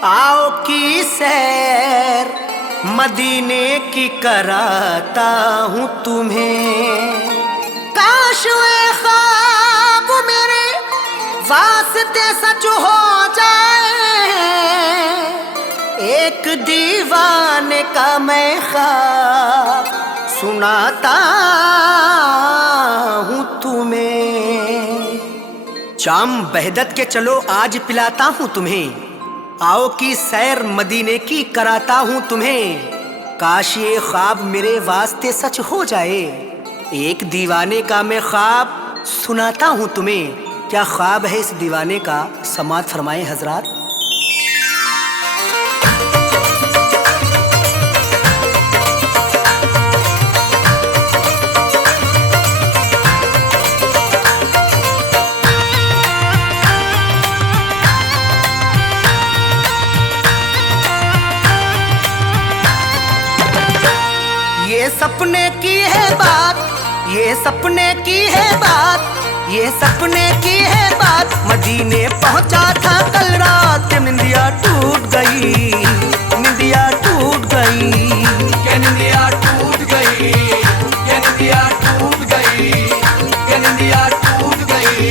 आओ की सैर मदीने की कराता हूँ तुम्हें। काश वे ख्वाब मेरे वास्ते सच हो जाए, एक दीवाने का मैं ख्वाब सुनाता हूँ तुम्हें। जाम बहदत के चलो आज पिलाता हूँ तुम्हें, आओ की सैर मदीने की कराता हूँ तुम्हें। काश ये ख्वाब मेरे वास्ते सच हो जाए, एक दीवाने का मैं ख्वाब सुनाता हूँ तुम्हें, क्या ख्वाब है इस दीवाने का, समात फरमाए हजरात। ये सपने की है बात, ये सपने की है बात, ये सपने की है बात, मदीने पहुंचा था कल रात, निंदिया टूट गई, निंदिया टूट गई, निंदिया टूट गई, निंदिया टूट गई, निंदिया टूट गई,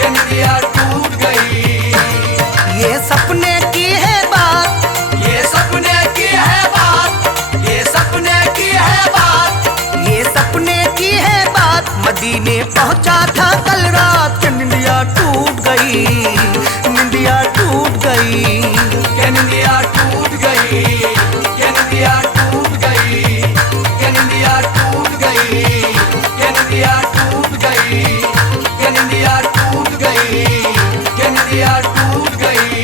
निंदिया टूट गई। ये सपने की है बात, ये सपने की है बात, ये सपने की है बात, ये सपने की है बात, मदीने पहुंचा था कल रात, निंदिया टूट गई, निंदिया टूट गई, निंदिया टूट गई, निंदिया टूट गई, निंदिया टूट गई, निंदिया टूट गई, निंदिया टूट गई, निंदिया टूट गई।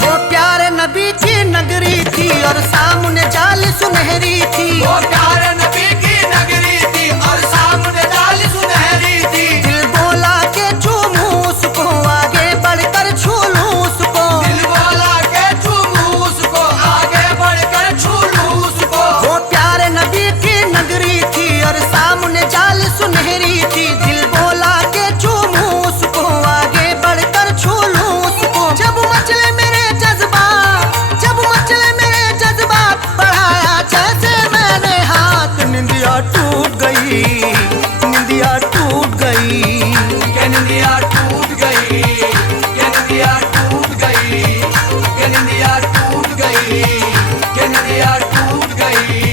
वो प्यारे नबी की नगरी थी और सामने जाल सुनहरी थी, वो प्यारे नबी की नगरी थी और सामने जाल सुनहरी थी। दिल बोला के चूमू उसको, आगे बढ़कर छू लूं उसको, दिल बोला के चूमू उसको, आगे बढ़कर छू लूं उसको। वो प्यारे नबी की नगरी थी और सामने जाल सुनहरी थी, दिल बोला के चूमू उसको, आगे बढ़कर छू लूं उसको। जब मचले मेरे जज्बात, जब मचले मेरे जज्बात, बढ़ाया जैसे मैंने हाथ, निंदिया टूट गई, निंदिया टूट गई, निंदिया टूट गई, निंदिया टूट गई, निंदिया टूट गई, निंदिया टूट गई।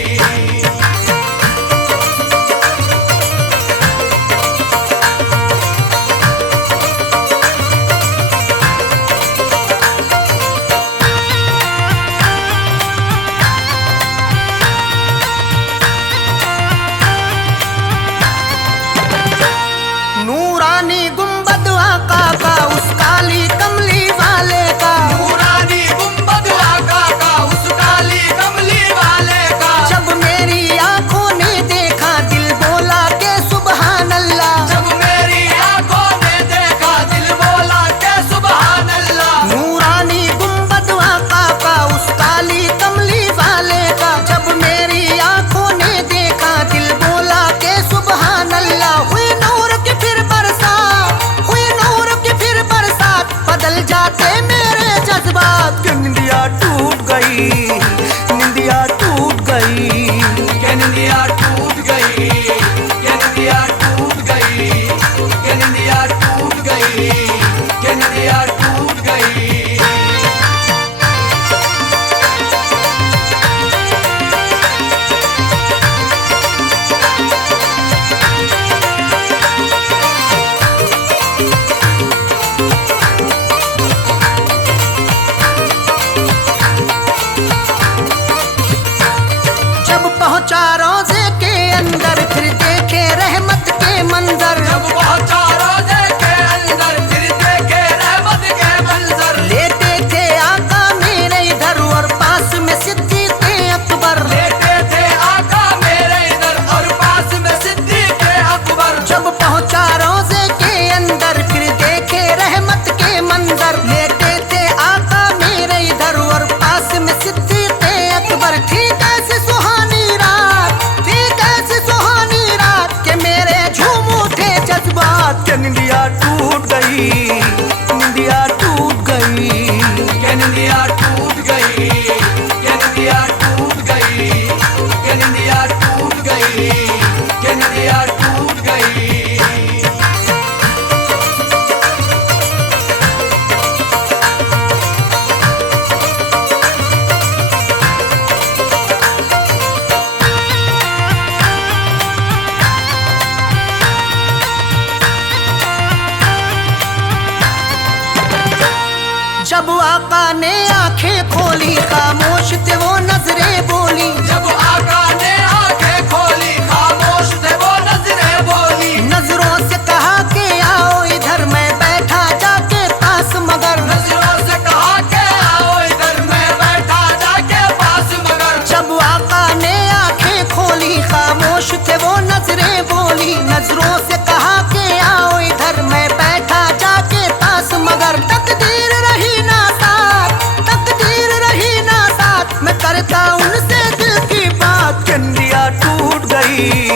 नूर आका ने आंखें खोली खामोश थे वो नजरें बोली। जब आका ने आंखें खोली खामोश थे वो नजरें बोली। नजरों से कहा कि आओ इधर मैं बैठा जाके पास मगर। नजरों से कहा के आओ इधर मैं बैठा जाके पास मगर। जब आका ने आंखें खोली खामोश थे वो नजरें बोली। नजरों से कहा कि आओ इधर मैं बैठा जाके पास मगर। तकदीर रही ना साथ, तकदीर रही ना साथ, मैं करता उनसे दिल की बात। चंदिया टूट गई